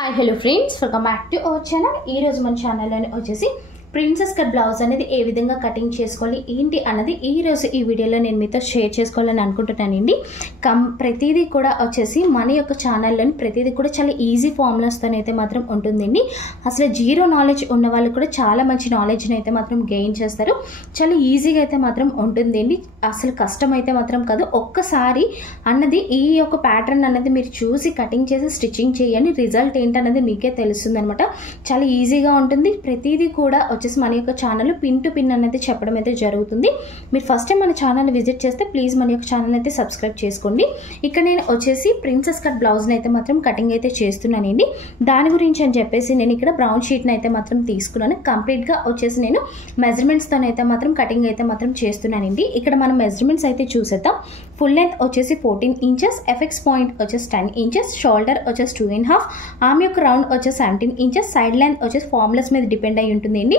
Hi hello friends, welcome back to our channel. ఈరోజు మన ఛానల్లోనే వచ్చేసి ప్రిన్సెస్ కట్ బ్లౌజ్ అనేది ఏ విధంగా కటింగ్ చేసుకోవాలి ఏంటి అన్నది ఈరోజు ఈ వీడియోలో నేను మీతో షేర్ చేసుకోవాలని అనుకుంటున్నానండి. ప్రతిదీ కూడా వచ్చేసి మన యొక్క ఛానల్లోని ప్రతిదీ కూడా చాలా ఈజీ ఫార్ములాస్తో అయితే మాత్రం ఉంటుందండి. అసలు జీరో నాలెడ్జ్ ఉన్న వాళ్ళు కూడా చాలా మంచి నాలెడ్జ్ని అయితే మాత్రం గెయిన్ చేస్తారు. చాలా ఈజీగా అయితే మాత్రం ఉంటుందండి. అసలు కష్టం అయితే మాత్రం కాదు. ఒక్కసారి అన్నది ఈ యొక్క ప్యాటర్న్ అన్నది మీరు చూసి కటింగ్ చేసి స్టిచ్చింగ్ చేయండి. రిజల్ట్ ఏంటన్నది మీకే తెలుస్తుంది అనమాట. చాలా ఈజీగా ఉంటుంది. ప్రతిదీ కూడా వచ్చేసి మన యొక్క ఛానల్ పిన్ టు పిన్ అనేది చెప్పడం అయితే జరుగుతుంది. మీరు ఫస్ట్ టైం మన ఛానల్ విజిట్ చేస్తే ప్లీజ్ మన యొక్క ఛానల్ అయితే సబ్స్క్రైబ్ చేసుకోండి. ఇక్కడ నేను వచ్చేసి ప్రిన్సెస్ కట్ బ్లౌజ్ని అయితే మాత్రం కటింగ్ అయితే చేస్తున్నానండి. దాని గురించి అని చెప్పేసి నేను ఇక్కడ బ్రౌన్ షీట్ని అయితే మాత్రం తీసుకున్నాను. కంప్లీట్గా వచ్చేసి నేను మెజర్మెంట్స్తో అయితే మాత్రం కటింగ్ అయితే మాత్రం చేస్తున్నానండి. ఇక్కడ మనం మెజర్మెంట్స్ అయితే చూసేద్దాం. ఫుల్ లెంత్ వచ్చేసి 14 ఇంచెస్, ఎఫెక్స్ పాయింట్ వచ్చేసి 10 ఇంచెస్, షోల్డర్ వచ్చేసి 2.5, ఆర్మ్ యొక్క రౌండ్ వచ్చేసి 17 ఇంచెస్, సైడ్ లెంత్ వచ్చేసి ఫార్ములాస్ మీద డిపెండ్ అయి ఉంటుందండి.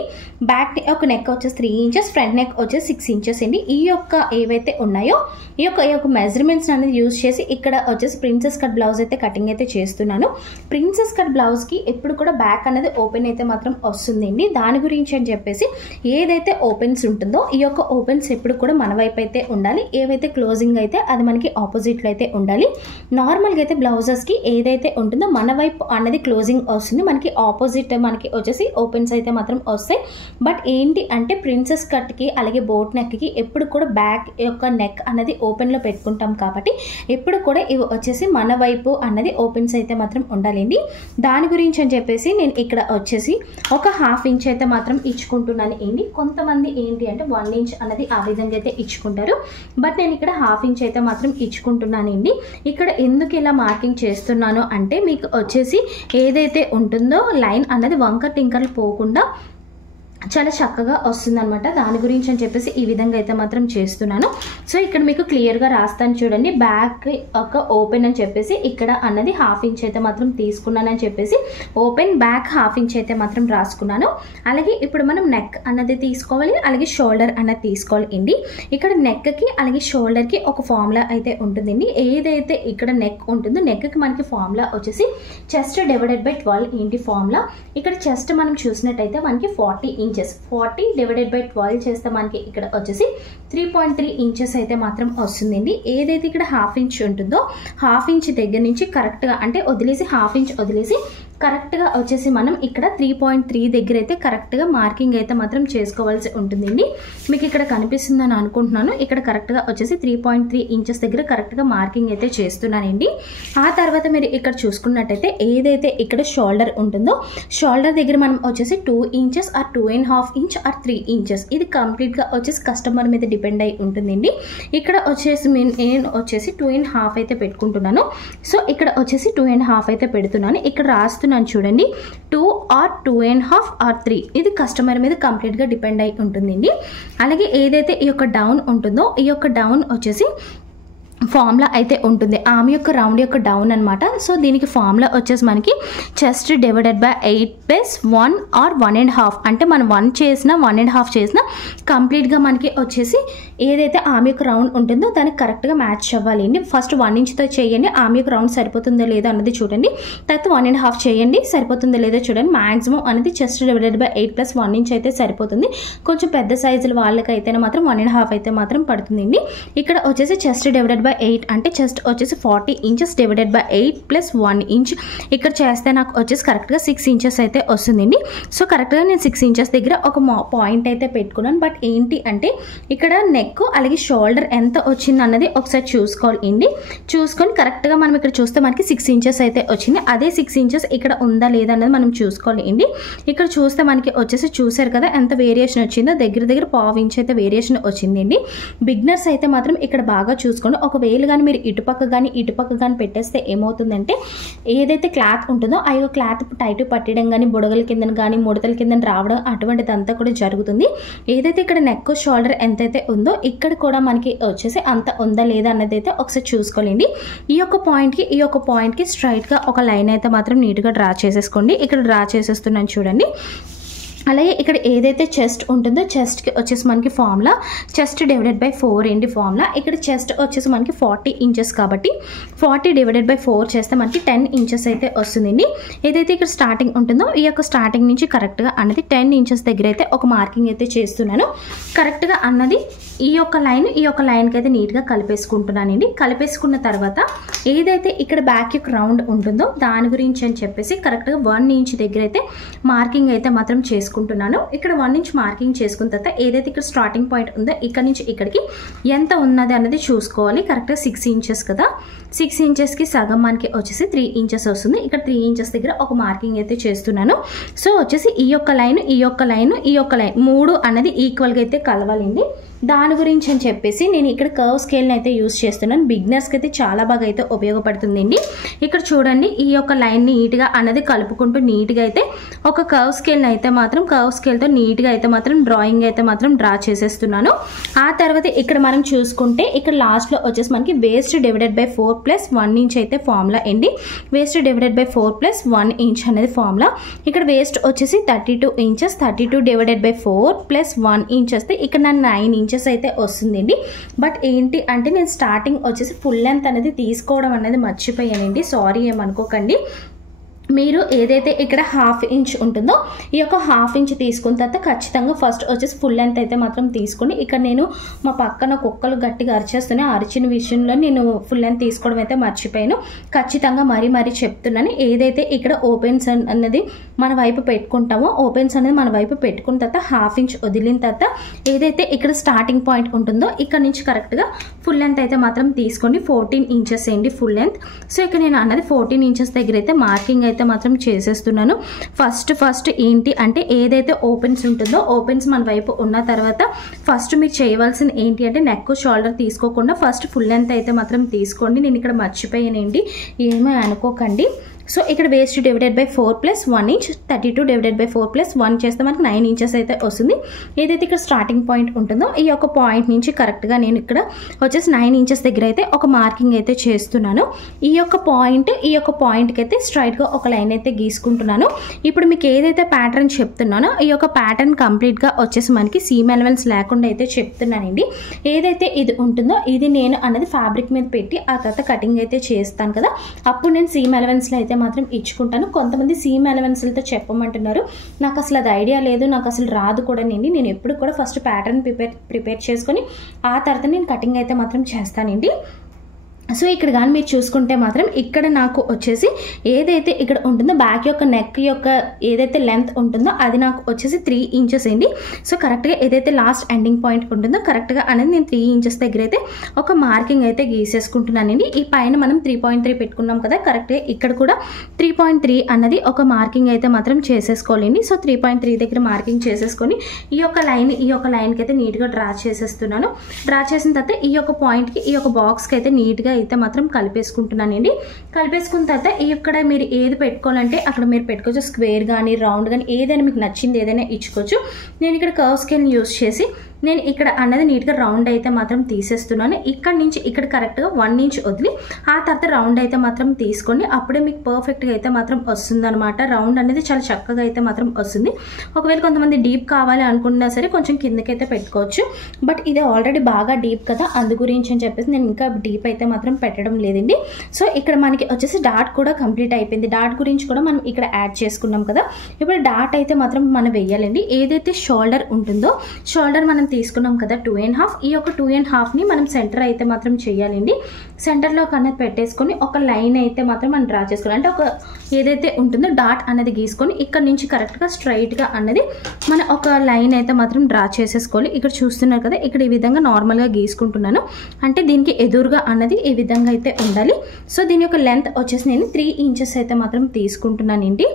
బ్యాక్ ఒక నెక్ వచ్చేసి 3 ఇంచెస్, ఫ్రంట్ నెక్ వచ్చేసి 6 ఇంచెస్ అండి. ఈ యొక్క ఏవైతే ఉన్నాయో ఈ యొక్క మెజర్మెంట్స్ అనేది యూజ్ చేసి ఇక్కడ వచ్చేసి ప్రిన్సెస్ కట్ బ్లౌజ్ అయితే కటింగ్ అయితే చేస్తున్నాను. ప్రిన్సెస్ కట్ బ్లౌజ్కి ఎప్పుడు కూడా బ్యాక్ అనేది ఓపెన్ అయితే మాత్రం వస్తుందండి. దాని గురించి అని చెప్పేసి ఏదైతే ఓపెన్స్ ఉంటుందో ఈ యొక్క ఓపెన్స్ ఎప్పుడు కూడా మన వైపు అయితే ఉండాలి. ఏవైతే క్లోజింగ్ అయితే అది మనకి ఆపోజిట్లో అయితే ఉండాలి. నార్మల్గా అయితే బ్లౌజెస్కి ఏదైతే ఉంటుందో మన వైపు అన్నది క్లోజింగ్ వస్తుంది, మనకి ఆపోజిట్ మనకి వచ్చేసి ఓపెన్స్ అయితే మాత్రం వస్తాయి. బట్ ఏంటి అంటే ప్రిన్సెస్ కట్కి అలాగే బోట్ నెక్కి ఎప్పుడు కూడా బ్యాక్ యొక్క నెక్ అన్నది ఓపెన్లో పెట్టుకుంటాం కాబట్టి ఎప్పుడు కూడా ఇవి వచ్చేసి మన వైపు అన్నది ఓపెన్స్ అయితే మాత్రం ఉండాలండి. దాని గురించి అని చెప్పేసి నేను ఇక్కడ వచ్చేసి ఒక 1/2 ఇంచ్ అయితే మాత్రం ఇచ్చుకుంటున్నాను ఏంటి. కొంతమంది ఏంటి అంటే 1 ఇంచ్ అన్నది ఆ విధంగా అయితే ఇచ్చుకుంటారు. బట్ నేను ఇక్కడ 1/2 ఇంచ్ అయితే మాత్రం ఇచ్చుకుంటున్నానండి. ఇక్కడ ఎందుకు ఇలా మార్కింగ్ చేస్తున్నాను అంటే మీకు వచ్చేసి ఏదైతే ఉంటుందో లైన్ అన్నది వంకర్ టింకర్లు పోకుండా చాలా చక్కగా వస్తుందన్నమాట. దాని గురించి అని చెప్పేసి ఈ విధంగా అయితే మాత్రం చేస్తున్నాను. సో ఇక్కడ మీకు క్లియర్గా రాస్తాను చూడండి. బ్యాక్ ఒక ఓపెన్ అని చెప్పేసి ఇక్కడ అన్నది 1/2 ఇంచ్ అయితే మాత్రం తీసుకున్నానని చెప్పేసి ఓపెన్ బ్యాక్ 1/2 ఇంచ్ అయితే మాత్రం రాసుకున్నాను. అలాగే ఇప్పుడు మనం నెక్ అన్నది తీసుకోవాలి, అలాగే షోల్డర్ అన్నది తీసుకోవాలి అండి. ఇక్కడ నెక్కి అలాగే షోల్డర్కి ఒక ఫార్ములా అయితే ఉంటుందండి. ఏదైతే ఇక్కడ నెక్ ఉంటుందో నెక్కి మనకి ఫార్ములా వచ్చేసి చెస్ట్ డివైడెడ్ బై 12 ఏంటి ఫార్ములా. ఇక్కడ చెస్ట్ మనం చూసినట్టయితే మనకి 40 ఇంచెస్, 40 డివైడెడ్ బై 12 చేస్తే మనకి ఇక్కడ వచ్చేసి 3.3 ఇంచెస్ అయితే మాత్రం వస్తుందండి. ఏదైతే ఇక్కడ 1/2 ఇంచ్ ఉంటుందో 1/2 ఇంచ్ దగ్గర నుంచి కరెక్ట్గా అంటే వదిలేసి 1/2 ఇంచ్ వదిలేసి కరెక్ట్గా వచ్చేసి మనం ఇక్కడ 3.3 దగ్గర అయితే కరెక్ట్గా మార్కింగ్ అయితే మాత్రం చేసుకోవాల్సి ఉంటుందండి. మీకు ఇక్కడ కనిపిస్తుందని అనుకుంటున్నాను. ఇక్కడ కరెక్ట్గా వచ్చేసి 3.3 ఇంచెస్ దగ్గర కరెక్ట్గా మార్కింగ్ అయితే చేస్తున్నానండి. ఆ తర్వాత మీరు ఇక్కడ చూసుకున్నట్టయితే ఏదైతే ఇక్కడ షోల్డర్ ఉంటుందో షోల్డర్ దగ్గర మనం వచ్చేసి 2 inches are 2.5 inch are 3 inches ఇది కంప్లీట్గా వచ్చేసి కస్టమర్ మీద డిపెండ్ అయి ఉంటుందండి. ఇక్కడ వచ్చేసి నేను వచ్చేసి 2.5 అయితే పెట్టుకుంటున్నాను. సో ఇక్కడ వచ్చేసి 2.5 అయితే పెడుతున్నాను. ఇక్కడ రాస్తున్నాను చూడండి 2 ఆర్ 2.5 ఆర్ 3 ఇది కస్టమర్ మీద కంప్లీట్గా డిపెండ్ అయి ఉంటుందండి. అలాగే ఏదైతే ఈ యొక్క డౌన్ ఉంటుందో ఈ యొక్క డౌన్ వచ్చేసి ఫార్ములా అయితే ఉంటుంది. ఆమె యొక్క రౌండ్ యొక్క డౌన్ అనమాట. సో దీనికి ఫార్ములా వచ్చేసి మనకి చెస్ట్ డివైడెడ్ బై 8+1 ఆర్ 1.5 అంటే మనం 1 చేసినా 1.5 చేసినా కంప్లీట్గా మనకి వచ్చేసి ఏదైతే ఆమె యొక్క రౌండ్ ఉంటుందో దానికి కరెక్ట్గా మ్యాచ్ అవ్వాలి అండి. ఫస్ట్ 1 ఇంచ్తో చేయండి, ఆమె యొక్క రౌండ్ సరిపోతుందో లేదో అన్నది చూడండి. తర్వాత 1.5 చేయండి, సరిపోతుందో లేదో చూడండి. మ్యాక్సిమం అనేది చెస్ట్ డివైడెడ్ బై 8+1 ఇంచ్ అయితే సరిపోతుంది. కొంచెం పెద్ద సైజుల వాళ్ళకైతే మాత్రం 1.5 అయితే మాత్రం పడుతుందండి. ఇక్కడ వచ్చేసి చెస్ట్ డివైడెడ్ బై 8 అంటే చెస్ట్ వచ్చేసి 40 ఇంచెస్ డివైడెడ్ బై 8+1 ఇంచ్ ఇక్కడ చేస్తే నాకు వచ్చేసి కరెక్ట్గా 6 ఇంచెస్ అయితే వస్తుందండి. సో కరెక్ట్గా నేను 6 ఇంచెస్ దగ్గర ఒక పాయింట్ అయితే పెట్టుకున్నాను. బట్ ఏంటి అంటే ఇక్కడ నెక్ అలాగే షోల్డర్ ఎంత వచ్చింది అన్నది ఒకసారి చూసుకోవాలి అండి. చూసుకొని కరెక్ట్గా మనం ఇక్కడ చూస్తే మనకి 6 ఇంచెస్ అయితే వచ్చింది. అదే 6 ఇంచెస్ ఇక్కడ ఉందా లేదా అన్నది మనం చూసుకోవాలి అండి. ఇక్కడ చూస్తే మనకి వచ్చేసి చూసారు కదా ఎంత వేరియేషన్ వచ్చిందో, దగ్గర దగ్గర 1/2 ఇంచ్ అయితే వేరియేషన్ వచ్చిందండి. బిగినర్స్ అయితే మాత్రం ఇక్కడ బాగా చూసుకోండి. ఒకవేళ కానీ మీరు ఇటుపక్క కానీ పెట్టేస్తే ఏమవుతుందంటే ఏదైతే క్లాత్ ఉంటుందో ఆ యొక్క క్లాత్ టైట్ పట్టడం కానీ బుడగల కింద కానీ ముడతల కింద రావడం అటువంటిదంతా కూడా జరుగుతుంది. ఏదైతే ఇక్కడ నెక్ షోల్డర్ ఎంతైతే ఉందో ఇక్కడ కూడా మనకి వచ్చేసి అంత ఉందా లేదా అన్నది అయితే ఒకసారి చూసుకోలేండి. ఈ యొక్క పాయింట్కి స్ట్రైట్గా ఒక లైన్ అయితే మాత్రం నీట్గా డ్రా చేసేసుకోండి. ఇక్కడ డ్రా చేసేస్తున్నాను చూడండి. అలాగే ఇక్కడ ఏదైతే చెస్ట్ ఉంటుందో చెస్ట్కి వచ్చేసి మనకి ఫార్ములా చెస్ట్ డివైడెడ్ బై 4 ఏంటి ఫార్ములా. ఇక్కడ చెస్ట్ వచ్చేసి మనకి 40 ఇంచెస్ కాబట్టి 40 డివైడెడ్ బై 4 చేస్తే మనకి 10 ఇంచెస్ అయితే వస్తుందండి. ఏదైతే ఇక్కడ స్టార్టింగ్ ఉంటుందో ఈ యొక్క స్టార్టింగ్ నుంచి కరెక్ట్గా అన్నది 10 ఇంచెస్ దగ్గర అయితే ఒక మార్కింగ్ అయితే చేస్తున్నాను. కరెక్ట్గా అన్నది ఈ యొక్క లైన్కి అయితే నీట్గా కలిపేసుకుంటున్నానండి. కలిపేసుకున్న తర్వాత ఏదైతే ఇక్కడ బ్యాక్ యొక్క రౌండ్ ఉంటుందో దాని గురించి అని చెప్పేసి కరెక్ట్గా 1 ఇంచ్ దగ్గర అయితే మార్కింగ్ అయితే మాత్రం చేసుకుంటున్నాను. ఇక్కడ 1 ఇంచ్ మార్కింగ్ చేసుకున్న తర్వాత ఏదైతే ఇక్కడ స్టార్టింగ్ పాయింట్ ఉందో ఇక్కడ నుంచి ఇక్కడికి ఎంత ఉన్నది అన్నది చూసుకోవాలి. కరెక్ట్గా 6 ఇంచెస్ కదా, 6 ఇంచెస్కి సగం మనకి వచ్చేసి 3 ఇంచెస్ వస్తుంది. ఇక్కడ 3 ఇంచెస్ దగ్గర ఒక మార్కింగ్ అయితే చేస్తున్నాను. సో వచ్చేసి ఈ యొక్క లైన్ 3 అనేది ఈక్వల్గా అయితే కలవాలండి. దాని గురించి అని చెప్పేసి నేను ఇక్కడ కర్వ్ స్కేల్ని అయితే యూస్ చేస్తున్నాను. బిగినర్స్కి అయితే చాలా బాగా అయితే ఉపయోగపడుతుందండి. ఇక్కడ చూడండి ఈ యొక్క లైన్ని నీట్గా అన్నది కలుపుకుంటూ నీట్గా అయితే ఒక కర్వ్ స్కేల్ని అయితే మాత్రం కర్వ్ స్కేల్తో నీట్గా అయితే మాత్రం డ్రాయింగ్ అయితే మాత్రం డ్రా చేసేస్తున్నాను. ఆ తర్వాత ఇక్కడ మనం చూసుకుంటే ఇక్కడ లాస్ట్లో వచ్చేసి మనకి waste divided by 4 plus 1 inch అయితే ఫార్ములా అండి. Waste divided by 4 plus 1 inch అనేది ఫార్ములా. ఇక్కడ వేస్ట్ వచ్చేసి 32 inches 32 divided by 4 plus 1 inch వస్తే ఇక్కడ నా 9 ఇంచెస్ అయితే వస్తుందండి. బట్ ఏంటి అంటే నేను స్టార్టింగ్ వచ్చేసి ఫుల్ లెంత్ అనేది తీసుకోవడం అనేది మర్చిపోయానండి. సారీ ఏమనుకోకండి. మీరు ఏదైతే ఇక్కడ 1/2 ఇంచ్ ఉంటుందో ఈ యొక్క 1/2 ఇంచ్ తీసుకున్న తర్వాత ఖచ్చితంగా ఫస్ట్ వచ్చేసి ఫుల్ లెంత్ అయితే మాత్రం తీసుకోండి. ఇక్కడ నేను మా పక్కన కుక్కలు గట్టిగా అరిచేస్తూనే అరిచిన విషయంలో నేను ఫుల్ లెంత్ తీసుకోవడం అయితే మర్చిపోయాను. ఖచ్చితంగా మరీ చెప్తున్నాను. ఏదైతే ఇక్కడ ఓపెన్స్ అన్నది మన వైపు పెట్టుకుంటామో ఓపెన్స్ అనేది మన వైపు పెట్టుకున్న తర్వాత 1/2 ఇంచ్ వదిలిన తర్వాత ఏదైతే ఇక్కడ స్టార్టింగ్ పాయింట్ ఉంటుందో ఇక్కడ నుంచి కరెక్ట్గా ఫుల్ లెంత్ అయితే మాత్రం తీసుకోండి. 14 ఇంచెస్ ఏంటి ఫుల్ లెంత్. సో ఇక్కడ నేను అన్నది 14 ఇంచెస్ దగ్గర అయితే మార్కింగ్ అయితే మాత్రం చేసేస్తున్నాను. ఫస్ట్ ఏంటి అంటే ఏదైతే ఓపెన్స్ ఉంటుందో ఓపెన్స్ మన వైపు ఉన్న తర్వాత ఫస్ట్ మీరు చేయవలసిన ఏంటి అంటే నెక్ షోల్డర్ తీసుకోకుండా ఫస్ట్ ఫుల్ లెంత్ అయితే మాత్రం తీసుకోండి. నేను ఇక్కడ మర్చిపోయానండి, ఏమీ అనుకోకండి. సో ఇక్కడ waste divided by 4 plus 1 inch 32 divided by 4 plus 1 చేస్తే మనకి 9 ఇంచెస్ అయితే వస్తుంది. ఏదైతే ఇక్కడ స్టార్టింగ్ పాయింట్ ఉంటుందో ఈ యొక్క పాయింట్ నుంచి కరెక్ట్గా నేను ఇక్కడ వచ్చేసి 9 ఇంచెస్ దగ్గర అయితే ఒక మార్కింగ్ అయితే చేస్తున్నాను. ఈ యొక్క పాయింట్కి అయితే స్ట్రైట్గా ఒక లైన్ అయితే గీసుకుంటున్నాను. ఇప్పుడు మీకు ఏదైతే ప్యాటర్న్ చెప్తున్నానో ఈ యొక్క ప్యాటర్న్ కంప్లీట్గా వచ్చేసి మనకి సీమ్ ఎలిమెంట్స్ లేకుండా అయితే చెప్తున్నానండి. ఏదైతే ఇది ఉంటుందో ఇది నేను అన్నది ఫ్యాబ్రిక్ మీద పెట్టి ఆ తర్వాత కటింగ్ అయితే చేస్తాను కదా, అప్పుడు నేను సీమ్ ఎలిమెంట్స్లో అయితే మాత్రం ఇచ్చుకుంటాను. కొంతమంది సీమ్ ఎలిమెంట్స్లతో చెప్పమంటున్నారు. నాకు అసలు అది ఐడియా లేదు, నాకు అసలు రాదు కూడా. నేను ఎప్పుడు కూడా ఫస్ట్ ప్యాటర్న్ ప్రిపేర్ చేసుకొని ఆ తర్వాత నేను కటింగ్ అయితే మాత్రం చేస్తానండి. సో ఇక్కడ కానీ మీరు చూసుకుంటే మాత్రం ఇక్కడ నాకు వచ్చేసి ఏదైతే ఇక్కడ ఉంటుందో బ్యాక్ యొక్క నెక్ యొక్క ఏదైతే లెంత్ ఉంటుందో అది నాకు వచ్చేసి 3 ఇంచెస్ అండి. సో కరెక్ట్గా ఏదైతే లాస్ట్ ఎండింగ్ పాయింట్ ఉంటుందో కరెక్ట్గా అనేది నేను 3 ఇంచెస్ దగ్గర అయితే ఒక మార్కింగ్ అయితే గీసేసుకుంటున్నానండి. ఈ పైన మనం 3.3 పెట్టుకున్నాం కదా, కరెక్ట్గా ఇక్కడ కూడా 3.3 అన్నది ఒక మార్కింగ్ అయితే మాత్రం చేసేసుకోవాలండి. సో 3.3 దగ్గర మార్కింగ్ చేసేసుకొని ఈ యొక్క లైన్కి అయితే నీట్గా డ్రా చేసేస్తున్నాను. డ్రా చేసిన తర్వాత ఈ యొక్క పాయింట్కి ఈ యొక్క బాక్స్కి అయితే నీట్గా అయితే మాత్రం కలిపేసుకుంటున్నానండి. కలిపేసుకున్న తర్వాత ఇక్కడ మీరు ఏది పెట్టుకోవాలంటే అక్కడ మీరు పెట్టుకోవచ్చు. స్క్వేర్ కానీ రౌండ్ కానీ ఏదైనా మీకు నచ్చింది ఏదైనా ఇచ్చుకోవచ్చు. నేను ఇక్కడ కర్వ్ స్కేల్ని యూస్ చేసి నేను ఇక్కడ అన్నది నీట్గా రౌండ్ అయితే మాత్రం తీసేస్తున్నాను. ఇక్కడ నుంచి ఇక్కడ కరెక్ట్గా 1 ఇంచ్ వదిలి ఆ తర్వాత రౌండ్ అయితే మాత్రం తీసుకోండి. అప్పుడే మీకు పర్ఫెక్ట్గా అయితే మాత్రం వస్తుంది అనమాట. రౌండ్ అనేది చాలా చక్కగా అయితే మాత్రం వస్తుంది. ఒకవేళ కొంతమంది డీప్ కావాలి అనుకున్నా సరే కొంచెం కిందకైతే పెట్టుకోవచ్చు. బట్ ఇది ఆల్రెడీ బాగా డీప్ కదా, అందు గురించి అని చెప్పేసి నేను ఇంకా డీప్ అయితే మాత్రం పెట్టడం లేదండి. సో ఇక్కడ మనకి వచ్చేసి డాట్ కూడా కంప్లీట్ అయిపోయింది. డాట్ గురించి కూడా మనం ఇక్కడ యాడ్ చేసుకున్నాం కదా. ఇప్పుడు డాట్ అయితే మాత్రం మనం వేయాలండి. ఏదైతే షోల్డర్ ఉంటుందో షోల్డర్ మనం తీసుకున్నాం కదా 2.5, ఈ యొక్క 2.5ని మనం సెంటర్ అయితే మాత్రం చేయాలండి. సెంటర్లో కన్నా పెట్టేసుకొని ఒక లైన్ అయితే మాత్రం మనం డ్రా చేసుకోవాలి. అంటే ఒక ఏదైతే ఉంటుందో డాట్ అనేది గీసుకొని ఇక్కడ నుంచి కరెక్ట్గా స్ట్రైట్గా అన్నది మన ఒక లైన్ అయితే మాత్రం డ్రా చేసేసుకోవాలి. ఇక్కడ చూస్తున్నారు కదా, ఇక్కడ ఈ విధంగా నార్మల్గా గీసుకుంటున్నాను. అంటే దీనికి ఎదురుగా అన్నది ఈ విధంగా అయితే ఉండాలి. సో దీని యొక్క లెంత్ వచ్చేసి నేను 3 ఇంచెస్ అయితే మాత్రం తీసుకుంటున్నానండి.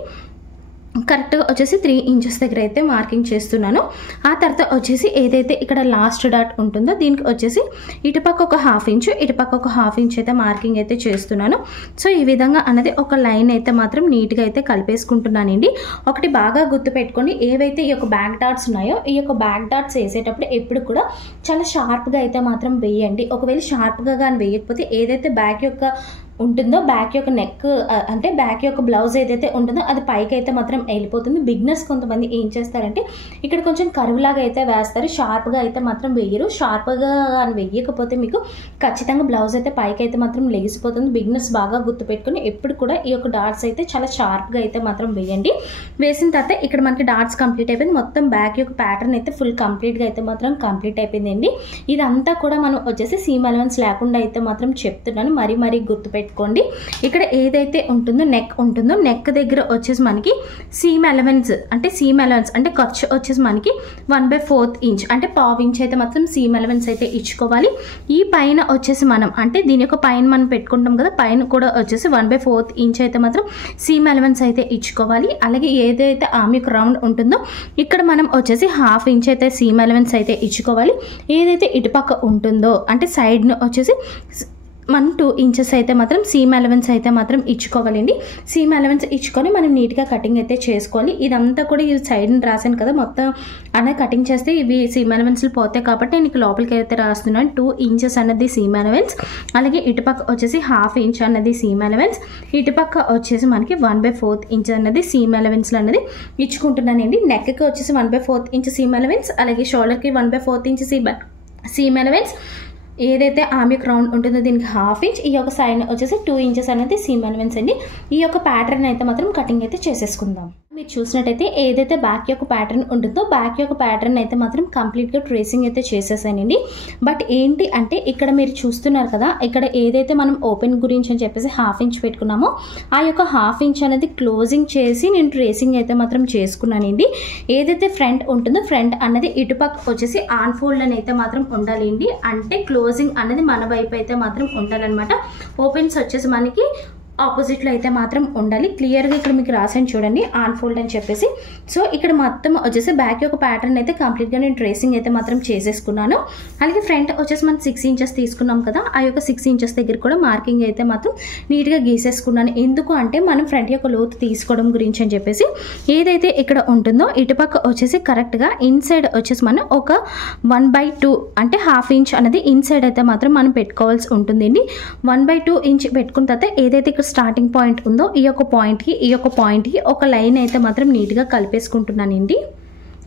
కరెక్ట్గా వచ్చేసి 3 ఇంచెస్ దగ్గర అయితే మార్కింగ్ చేస్తున్నాను. ఆ తర్వాత వచ్చేసి ఏదైతే ఇక్కడ లాస్ట్ డాట్ ఉంటుందో దీనికి వచ్చేసి ఇటుపక్క ఒక 1/2 ఇంచు ఇటుపక్క ఒక 1/2 ఇంచ్ అయితే మార్కింగ్ అయితే చేస్తున్నాను. సో ఈ విధంగా అన్నది ఒక లైన్ అయితే మాత్రం నీట్గా అయితే కలిపేసుకుంటున్నానండి. ఒకటి బాగా గుర్తుపెట్టుకొని ఏవైతే ఈ యొక్క బ్యాక్ డాట్స్ ఉన్నాయో ఈ యొక్క బ్యాక్ డాట్స్ వేసేటప్పుడు ఎప్పుడు కూడా చాలా షార్ప్గా అయితే మాత్రం వేయండి. ఒకవేళ షార్ప్గా కానీ వేయకపోతే ఏదైతే బ్యాక్ యొక్క ఉంటుందో బ్యాక్ యొక్క నెక్ అంటే బ్యాక్ యొక్క బ్లౌజ్ ఏదైతే ఉంటుందో అది పైకి అయితే మాత్రం వెళ్ళిపోతుంది. బిగినర్స్ కొంతమంది ఏం చేస్తారంటే ఇక్కడ కొంచెం కరువులాగా అయితే వేస్తారు, షార్ప్గా అయితే మాత్రం వేయరు. షార్ప్గా వేయకపోతే మీకు ఖచ్చితంగా బ్లౌజ్ అయితే పైకి అయితే మాత్రం లెగిసిపోతుంది. బిగినర్స్ బాగా గుర్తుపెట్టుకుని ఎప్పుడు కూడా ఈ యొక్క డాట్స్ అయితే చాలా షార్ప్గా అయితే మాత్రం వేయండి. వేసిన తర్వాత ఇక్కడ మనకి డాట్స్ కంప్లీట్ అయిపోయింది. మొత్తం బ్యాక్ యొక్క ప్యాటర్న్ అయితే ఫుల్ కంప్లీట్గా అయితే మాత్రం కంప్లీట్ అయిపోయిందండి. ఇదంతా కూడా మనం వచ్చేసి సీమ్ అలవెన్స్ లేకుండా అయితే మాత్రం చెప్తున్నాను, మరీ గుర్తుపెట్టుకోండి. ఇక్కడ ఏదైతే ఉంటుందో నెక్ ఉంటుందో నెక్ దగ్గర వచ్చేసి మనకి సీమ్ అలవెన్స్ అంటే ఖర్చు వచ్చేసి మనకి 1/4 ఇంచ్ అంటే ½ ఇంచ్ అయితే మాత్రం సీమ్ అలవెన్స్ అయితే ఇచ్చుకోవాలి. ఈ పైన వచ్చేసి మనం అంటే దీని యొక్క పైన మనం పెట్టుకుంటాం కదా, పైన కూడా వచ్చేసి 1/4 ఇంచ్ అయితే మాత్రం సీమ్ అలవెన్స్ అయితే ఇచ్చుకోవాలి. అలాగే ఏదైతే ఆర్మ్ యొక్క రౌండ్ ఉంటుందో ఇక్కడ మనం వచ్చేసి ½ ఇంచ్ అయితే సీమ్ అలవెన్స్ అయితే ఇచ్చుకోవాలి. ఏదైతే ఇటుపక్క ఉంటుందో అంటే సైడ్ను వచ్చేసి 1-2 ఇంచెస్ అయితే మాత్రం సీమ్ అలవెన్స్ అయితే మాత్రం ఇచ్చుకోవాలండి. సీమ్ అలవెన్స్ ఇచ్చుకొని మనం నీట్గా కటింగ్ అయితే చేసుకోవాలి. ఇదంతా కూడా ఈ సైడ్ని రాసాను కదా, మొత్తం అనేది కటింగ్ చేస్తే ఇవి సీమ్ అలవెన్స్లు పోతాయి కాబట్టి నేను లోపలికి అయితే రాస్తున్నాను. 2 ఇంచెస్ అన్నది సీమ్ అలవెన్స్, అలాగే ఇటుపక్క వచ్చేసి ½ ఇంచ్ అన్నది సీమ్ అలవెన్స్, ఇటుపక్క వచ్చేసి మనకి 1/4 ఇంచ్ అన్నది సీమ్ అలవెన్స్లు అన్నది ఇచ్చుకుంటున్నానండి. నెక్కి వచ్చేసి 1/4 ఇంచ్ సీమ్ అలవెన్స్, అలాగే షోల్డర్కి 1/4 ఇంచ్ సీమ్ అలవెన్స్, ఏదైతే ఆర్మ్ యొక్క రౌండ్ ఉంటుందో దీనికి ½ ఇంచ్, ఈ యొక్క సైడ్ వచ్చేసి 2 ఇంచెస్ అనేది సీమ్ అలవెన్స్ అండి. ఈ యొక్క ప్యాటర్న్ అయితే మాత్రం కటింగ్ అయితే చేసేసుకుందాం. మీరు చూసినట్టయితే ఏదైతే బ్యాక్ యొక్క ప్యాటర్న్ ఉంటుందో బ్యాక్ యొక్క ప్యాటర్న్ అయితే మాత్రం కంప్లీట్గా ట్రేసింగ్ అయితే చేసేసానండి. బట్ ఏంటి అంటే ఇక్కడ మీరు చూస్తున్నారు కదా, ఇక్కడ ఏదైతే మనం ఓపెన్ గురించి అని చెప్పేసి ½ ఇంచ్ పెట్టుకున్నామో ఆ యొక్క ½ ఇంచ్ అనేది క్లోజింగ్ చేసి నేను ట్రేసింగ్ అయితే మాత్రం చేసుకున్నానండి. ఏదైతే ఫ్రంట్ ఉంటుందో ఫ్రంట్ అనేది ఇటుపక్క వచ్చేసి ఆన్ ఫోల్డ్ అని అయితే మాత్రం ఉండాలండి. అంటే క్లోజింగ్ అనేది మన వైపు అయితే మాత్రం ఉండాలన్నమాట. ఓపెన్స్ వచ్చేసి మనకి ఆపోజిట్లో అయితే మాత్రం ఉండాలి. క్లియర్గా ఇక్కడ మీకు రాసాను చూడండి, ఆన్ ఫోల్డ్ అని చెప్పేసి. సో ఇక్కడ మొత్తం వచ్చేసి బ్యాక్ యొక్క ప్యాటర్న్ అయితే కంప్లీట్గా నేను ట్రేసింగ్ అయితే మాత్రం చేసేసుకున్నాను. అలాగే ఫ్రంట్ వచ్చేసి మనం 6 ఇంచెస్ తీసుకున్నాం కదా, ఆ యొక్క 6 ఇంచెస్ దగ్గర కూడా మార్కింగ్ అయితే మాత్రం నీట్గా గీసేసుకున్నాను. ఎందుకు అంటే మనం ఫ్రంట్ యొక్క లోతు తీసుకోవడం గురించి అని చెప్పేసి. ఏదైతే ఇక్కడ ఉంటుందో ఇటుపక్క వచ్చేసి కరెక్ట్గా ఇన్సైడ్ వచ్చేసి మనం ఒక 1/2 అంటే ½ ఇంచ్ అనేది ఇన్సైడ్ అయితే మాత్రం మనం పెట్టుకోవాల్సి ఉంటుందండి. 1/2 ఇంచ్ పెట్టుకున్న తర్వాత ఏదైతే ఇక్కడ స్టార్టింగ్ పాయింట్ ఉందో ఈ యొక్క పాయింట్కి ఒక లైన్ అయితే మాత్రం నీట్గా కలిపేసుకుంటున్నానండి.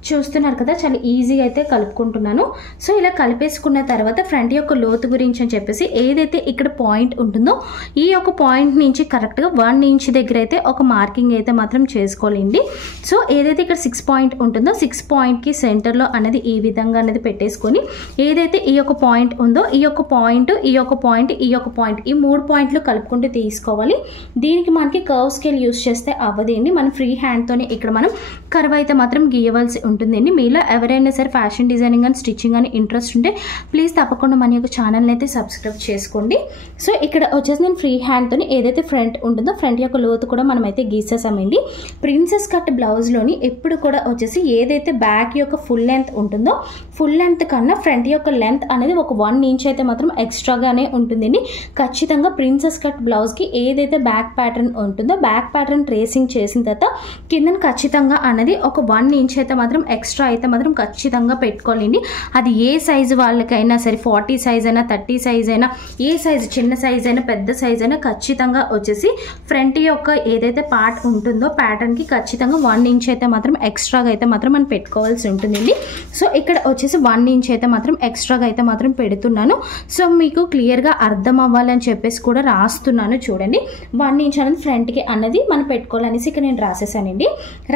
చూస్తున్నారు కదా, చాలా ఈజీగా అయితే కలుపుకుంటున్నాను. సో ఇలా కలిపేసుకున్న తర్వాత ఫ్రంట్ యొక్క లోతు గురించి అని చెప్పేసి ఏదైతే ఇక్కడ పాయింట్ ఉంటుందో ఈ యొక్క పాయింట్ నుంచి కరెక్ట్గా 1 ఇంచ్ దగ్గర అయితే ఒక మార్కింగ్ అయితే మాత్రం చేసుకోవాలండి. సో ఏదైతే ఇక్కడ 6 పాయింట్ ఉంటుందో 6 పాయింట్కి సెంటర్లో అనేది ఈ విధంగా అనేది పెట్టేసుకొని ఏదైతే ఈ యొక్క పాయింట్ ఉందో ఈ యొక్క పాయింట్ ఈ 3 పాయింట్లు కలుపుకుంటూ తీసుకోవాలి. దీనికి మనకి కర్వ్ స్కేల్ యూస్ చేస్తే అవ్వదండి, మనం ఫ్రీ హ్యాండ్తోనే ఇక్కడ మనం కర్వ్ అయితే మాత్రం గీయవలసి ఉంటుందండి. మీలో ఎవరైనా సరే ఫ్యాషన్ డిజైనింగ్ అని స్టిచ్చింగ్ అని ఇంట్రెస్ట్ ఉంటే ప్లీజ్ తప్పకుండా మన యొక్క ఛానల్ని అయితే సబ్స్క్రైబ్ చేసుకోండి. సో ఇక్కడ వచ్చేసి నేను ఫ్రీ హ్యాండ్తో ఏదైతే ఫ్రంట్ ఉంటుందో ఫ్రంట్ యొక్క లోతు కూడా మనం అయితే గీసేసామండి. ప్రిన్సెస్ కట్ బ్లౌజ్లోని ఎప్పుడు కూడా వచ్చేసి ఏదైతే బ్యాక్ యొక్క ఫుల్ లెంత్ ఉంటుందో ఫుల్ లెంత్ కన్నా ఫ్రంట్ యొక్క లెంత్ అనేది ఒక 1 ఇంచ్ అయితే మాత్రం ఎక్స్ట్రాగానే ఉంటుందండి. ఖచ్చితంగా ప్రిన్సెస్ కట్ బ్లౌజ్కి ఏదైతే బ్యాక్ ప్యాటర్న్ ఉంటుందో బ్యాక్ ప్యాటర్న్ ట్రేసింగ్ చేసిన తర్వాత కింద ఖచ్చితంగా అనేది ఒక 1 ఇంచ్ అయితే మాత్రం ఎక్స్ట్రా అయితే మాత్రం ఖచ్చితంగా పెట్టుకోవాలండి. అది ఏ సైజు వాళ్ళకైనా సరే 40 సైజ్ అయినా 30 సైజ్ అయినా ఏ సైజు చిన్న సైజ్ అయినా పెద్ద సైజ్ అయినా ఖచ్చితంగా వచ్చేసి ఫ్రంట్ యొక్క ఏదైతే పార్ట్ ఉంటుందో ప్యాటర్న్కి ఖచ్చితంగా 1 ఇంచ్ అయితే మాత్రం ఎక్స్ట్రాగా అయితే మాత్రం మనం పెట్టుకోవాల్సి ఉంటుందండి. సో ఇక్కడ వచ్చేసి 1 ఇంచ్ అయితే మాత్రం ఎక్స్ట్రాగా అయితే మాత్రం పెడుతున్నాను. సో మీకు క్లియర్గా అర్థం అవ్వాలని చెప్పేసి కూడా రాస్తున్నాను చూడండి. 1 ఇంచ్ అనేది ఫ్రంట్కి అన్నది మనం పెట్టుకోవాలనేసి ఇక్కడ నేను రాసేసానండి.